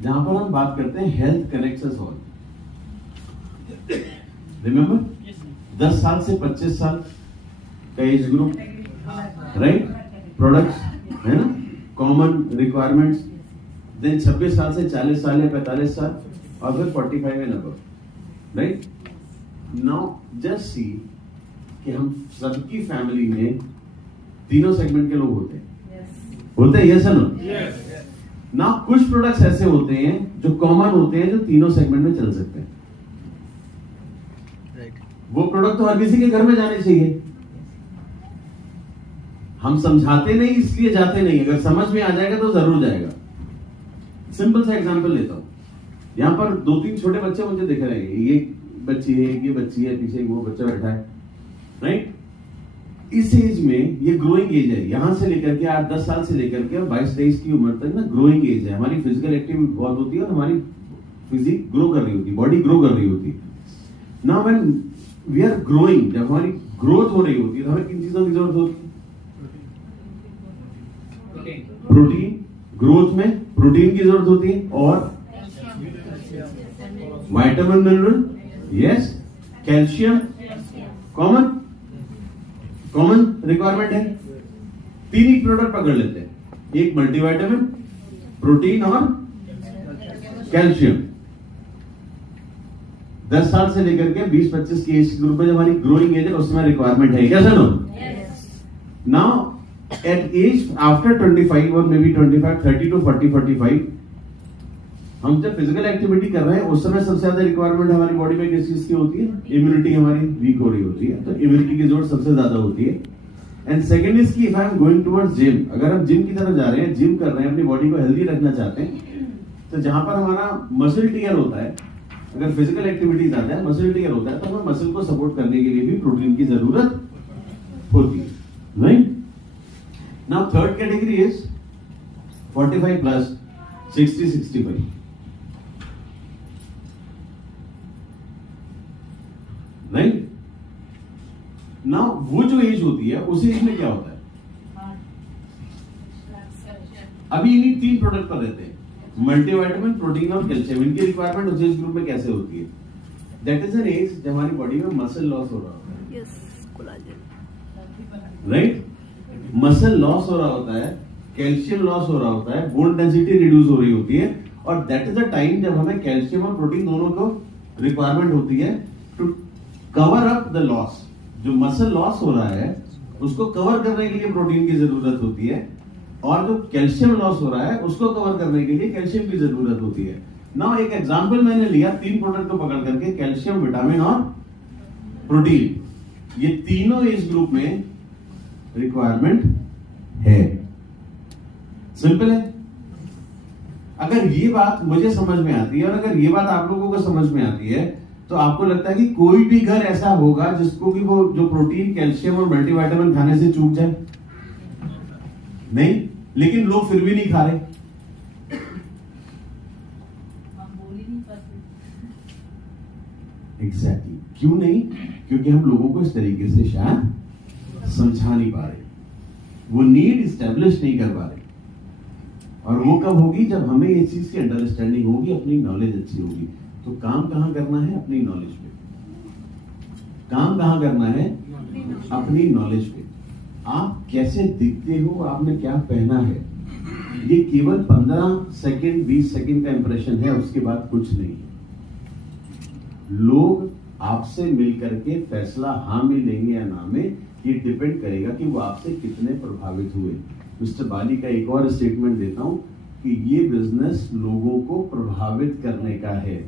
जहां पर हम बात करते हैं health connects us all. Remember, 10 साल से 25 साल का एज ग्रुप, राइट, प्रोडक्ट्स, है ना, कॉमन रिक्वायरमेंट्स, देन 26 साल से 40 साल या 45 साल, और फिर 45 and above, right. Now just see कि हम सबकी फैमिली में तीनों सेगमेंट के लोग होते हैं, होते हैं, यस नो? नाउ कुछ प्रोडक्ट्स ऐसे होते हैं जो कॉमन होते हैं, जो तीनों सेगमेंट में चल सकते हैं। वो प्रोडक्ट तो हर किसी के घर में जाने चाहिए। हम समझाते नहीं इसलिए जाते नहीं, अगर समझ में आ जाएगा तो जरूर जाएगा। सिंपल सा एग्जांपल लेता हूं, यहां पर 2-3 छोटे बच्चे मुझे दिख रहे हैं, ये बच्ची है, ये बच्ची है, पीछे वो बच्चा बैठा है, राइट। इस एज में ये ग्रोइंग एज है, यहां से लेकर के 8-10 साल से लेकर के 22-23 की उम्र तक ना ग्रोइंग एज है। हमारी फिजिकल एक्टिविटी बहुत होती है और हमारी फिजिक ग्रो कर रही होती है, बॉडी ग्रो कर रही होती है। Now when we are growing, जब हमारी ग्रोथ हो रही होती है तो हमें किन चीजों की जरूरत होती है? प्रोटीन। ग्रोथ में प्रोटीन की जरूरत होती है, और vitamin, mineral, yes, calcium, common requirement है। 3 ही प्रोडक्ट पकड़ लेते हैं, एक मल्टीविटामिन, प्रोटीन और कैल्शियम। 10 साल से लेकर के 20-25 की एज ग्रुप में जब हमारी ग्रोइंग एज है उसमें रिक्वायरमेंट है, क्या sir? Now at age after 25 और मे बी 25, 30 to 40, 45, हम जब फिजिकल एक्टिविटी कर रहे हैं उस समय सबसे ज्यादा रिक्वायरमेंट हमारी बॉडी में किस चीज की होती है? इम्यूनिटी हमारी वीक हो रही होती है, तो इम्यूनिटी की जरूरत सबसे ज्यादा होती है। एंड सेकंड इज की if I am going towards gym, अगर हम जिम की तरफ जा रहे हैं, जिम कर रहे हैं, अपनी बॉडी को हेल्दी रखना चाहते हैं, तो जहां पर हमारा मसल टियर होता है, अगर फिजिकल एक्टिविटी ज्यादा है, मसल टियर होता है, तो हमें मसल को सपोर्ट करने के लिए भी प्रोटीन की जरूरत होती है, right. Now third category is 45 plus 60-65, right. Now वो जो एज होती है उस एज में क्या होता है? अभी इन्हीं 3 प्रोडक्ट पर रहते हैं, मल्टीविटामिन, प्रोटीन और कैल्शियम। इनकी रिक्वायरमेंट उस एज ग्रुप में कैसे होती है? दैट इज एन एज जब हमारी बॉडी में मसल लॉस हो रहा होता है, राइट। मसल लॉस हो रहा होता है, कैल्शियम लॉस हो रहा होता है, बोन डेंसिटी रिड्यूस हो रही होती है, और दैट इज द टाइम जब हमें कैल्शियम और प्रोटीन दोनों को रिक्वायरमेंट होती है to cover up the loss. जो मसल लॉस हो रहा है उसको कवर करने के लिए प्रोटीन की जरूरत होती है, और जो कैल्शियम लॉस हो रहा है उसको कवर करने के लिए कैल्शियम की जरूरत होती है। नाउ एक एग्जांपल मैंने लिया 3 प्रोडक्ट को पकड़ करके, कैल्शियम, विटामिन और प्रोटीन, ये तीनों एज ग्रुप में रिक्वायरमेंट है। सिंपल है। अगर ये बात मुझे समझ में आती है और अगर ये बात आप लोगों को समझ में आती है, तो आपको लगता है कि कोई भी घर ऐसा होगा जिसको कि वो जो प्रोटीन, कैल्शियम और मल्टीविटामिन खाने से चूक जाए? नहीं, लेकिन लोग फिर भी नहीं खा रहे। एग्जैक्टली। क्यों नहीं? क्योंकि हम लोगों को इस तरीके से शायद समझा नहीं पा रहे, वो नीड इस्टेब्लिश नहीं कर पा रहे। और वो कब होगी? जब हमें इस चीज की अंडरस्टैंडिंग होगी, अपनी नॉलेज अच्छी होगी। तो काम कहाँ करना है? अपनी नॉलेज पे। काम कहाँ करना है? अपनी नॉलेज पे। आप कैसे दिखते हो, आपने क्या पहना है, ये केवल 15 सेकंड 20 सेकंड का इंप्रेशन है, उसके बाद कुछ नहीं है। लोग आपसे मिलकर के फैसला हाँ में लेंगे या ना में, ये डिपेंड करेगा कि वो आपसे कितने प्रभावित हुए। मिस्टर बाली का एक और स्टेटमेंट देता हूं कि ये बिजनेस लोगों को प्रभावित करने का है।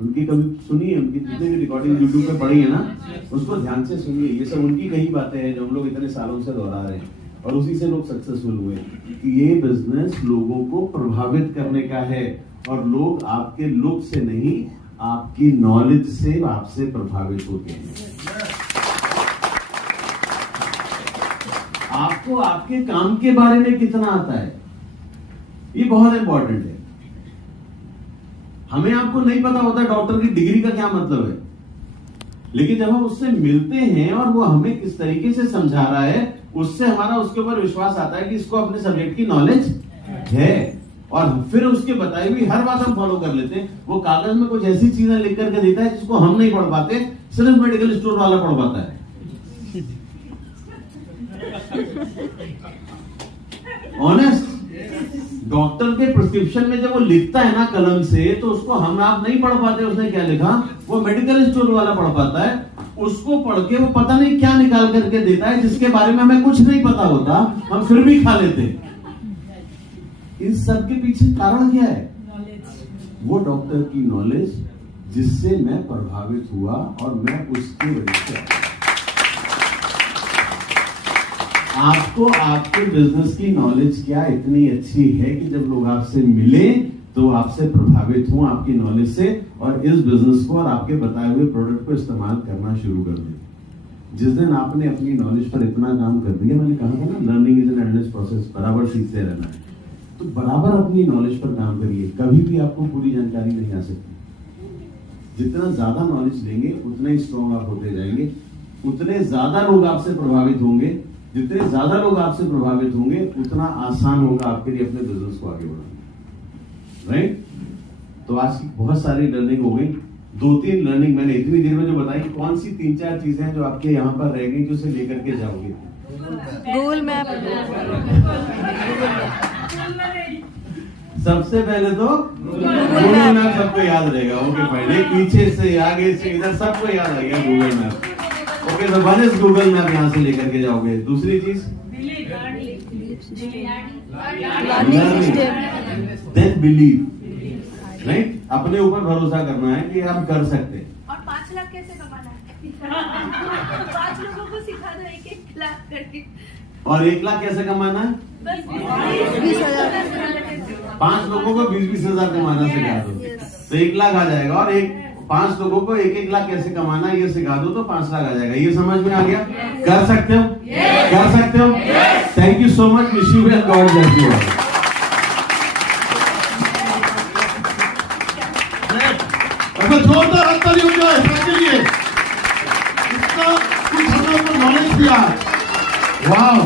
उनकी कभी सुनिए, उनकी जितने भी रिकॉर्डिंग यूट्यूब पे पड़ी है ना, उसको ध्यान से सुनिए। ये सब उनकी कही बातें हैं जो हम लोग इतने सालों से दोहरा रहे हैं और उसी से लोग सक्सेसफुल हुए कि ये बिजनेस लोगों को प्रभावित करने का है और लोग आपके लुक से नहीं, आपकी नॉलेज से आपसे प्रभावित होते हैं। आपको आपके काम के बारे में कितना आता है, ये बहुत इंपॉर्टेंट है। हमें आपको नहीं पता होता डॉक्टर की डिग्री का क्या मतलब है, लेकिन जब हम उससे मिलते हैं और वो हमें किस तरीके से समझा रहा है, उससे हमारा उसके ऊपर विश्वास आता है कि इसको अपने सब्जेक्ट की नॉलेज है और फिर उसके बताई हुई हर बात हम फॉलो कर लेते हैं। वो कागज में कुछ ऐसी चीजें लिख करके देता है जिसको हम नहीं पढ़ पाते, सिर्फ मेडिकल स्टोर वाला पढ़ पाता है। ऑनेस्ट, डॉक्टर के प्रिस्क्रिप्शन में जब वो लिखता है ना कलम से, तो उसको हम आप नहीं पढ़ पाते उसने क्या लिखा, वो मेडिकल स्टोर वाला पढ़ पाता है। उसको पढ़ के वो पता नहीं क्या निकाल करके देता है जिसके बारे में हमें कुछ नहीं पता होता, हम फिर भी खा लेते हैं। इन सब के पीछे कारण क्या है? वो डॉक्टर की नॉलेज जिससे मैं प्रभावित हुआ और मैं उसकी वजह से। आपको आपके बिजनेस की नॉलेज क्या इतनी अच्छी है कि जब लोग आपसे मिले तो आपसे प्रभावित हों आपकी नॉलेज से और इस बिजनेस को और आपके बताए हुए प्रोडक्ट को इस्तेमाल करना शुरू कर दें। जिस दिन आपने अपनी नॉलेज पर इतना काम कर दिया, मैंने कहा था ना, learning is an endless process, बराबर सीखते रहना है। तो बराबर अपनी नॉलेज पर काम करिए, कभी भी आपको पूरी जानकारी नहीं आ सकती। जितना ज्यादा नॉलेज लेंगे उतना ही स्ट्रॉन्ग आप होते जाएंगे, उतने ज्यादा लोग आपसे प्रभावित होंगे। जितने ज्यादा लोग आपसे प्रभावित होंगे उतना आसान होगा आपके लिए अपने बिजनेस को आगे बढ़ाना। राइट? तो आज की बहुत सारी लर्निंग हो गई। 2-3 लर्निंग मैंने इतनी देर में जो बताई, कौन सी 3-4 चीजें जो आपके यहाँ पर रह गई जो से लेकर के जाओगे? Google map. सबसे पहले तो गूगल मैप सबको याद रहेगा। ओके फाइन, पीछे से आगे से इधर सबको याद आ गया गूगल मैप। ओके, तो वन इज गूगल मैप, यहाँ से लेकर के जाओगे। दूसरी चीज देन बिलीव। राइट? अपने ऊपर भरोसा करना है कि हम कर सकते हैं। और 5 लाख कैसे कमाना है? 5 लोगों को सिखा दो 1-1 लाख करके। और 1 लाख कैसे कमाना है? बस 20,000। 5 लोगों को 20-20 हजार कमाना सिखा दो तो 1 लाख आ जाएगा। और 5 लोगों को 1-1 लाख कैसे कमाना है ये सिखा दो तो 5 लाख आ जाएगा। ये समझ में आ गया? कर सकते हो? कर सकते हो? Thank you so much. Wish you well, God bless you all. जोरदार हाथ ताली हो जाए सबके लिए। इतना कुछ हम लोग को नॉलेज दिया। वाह।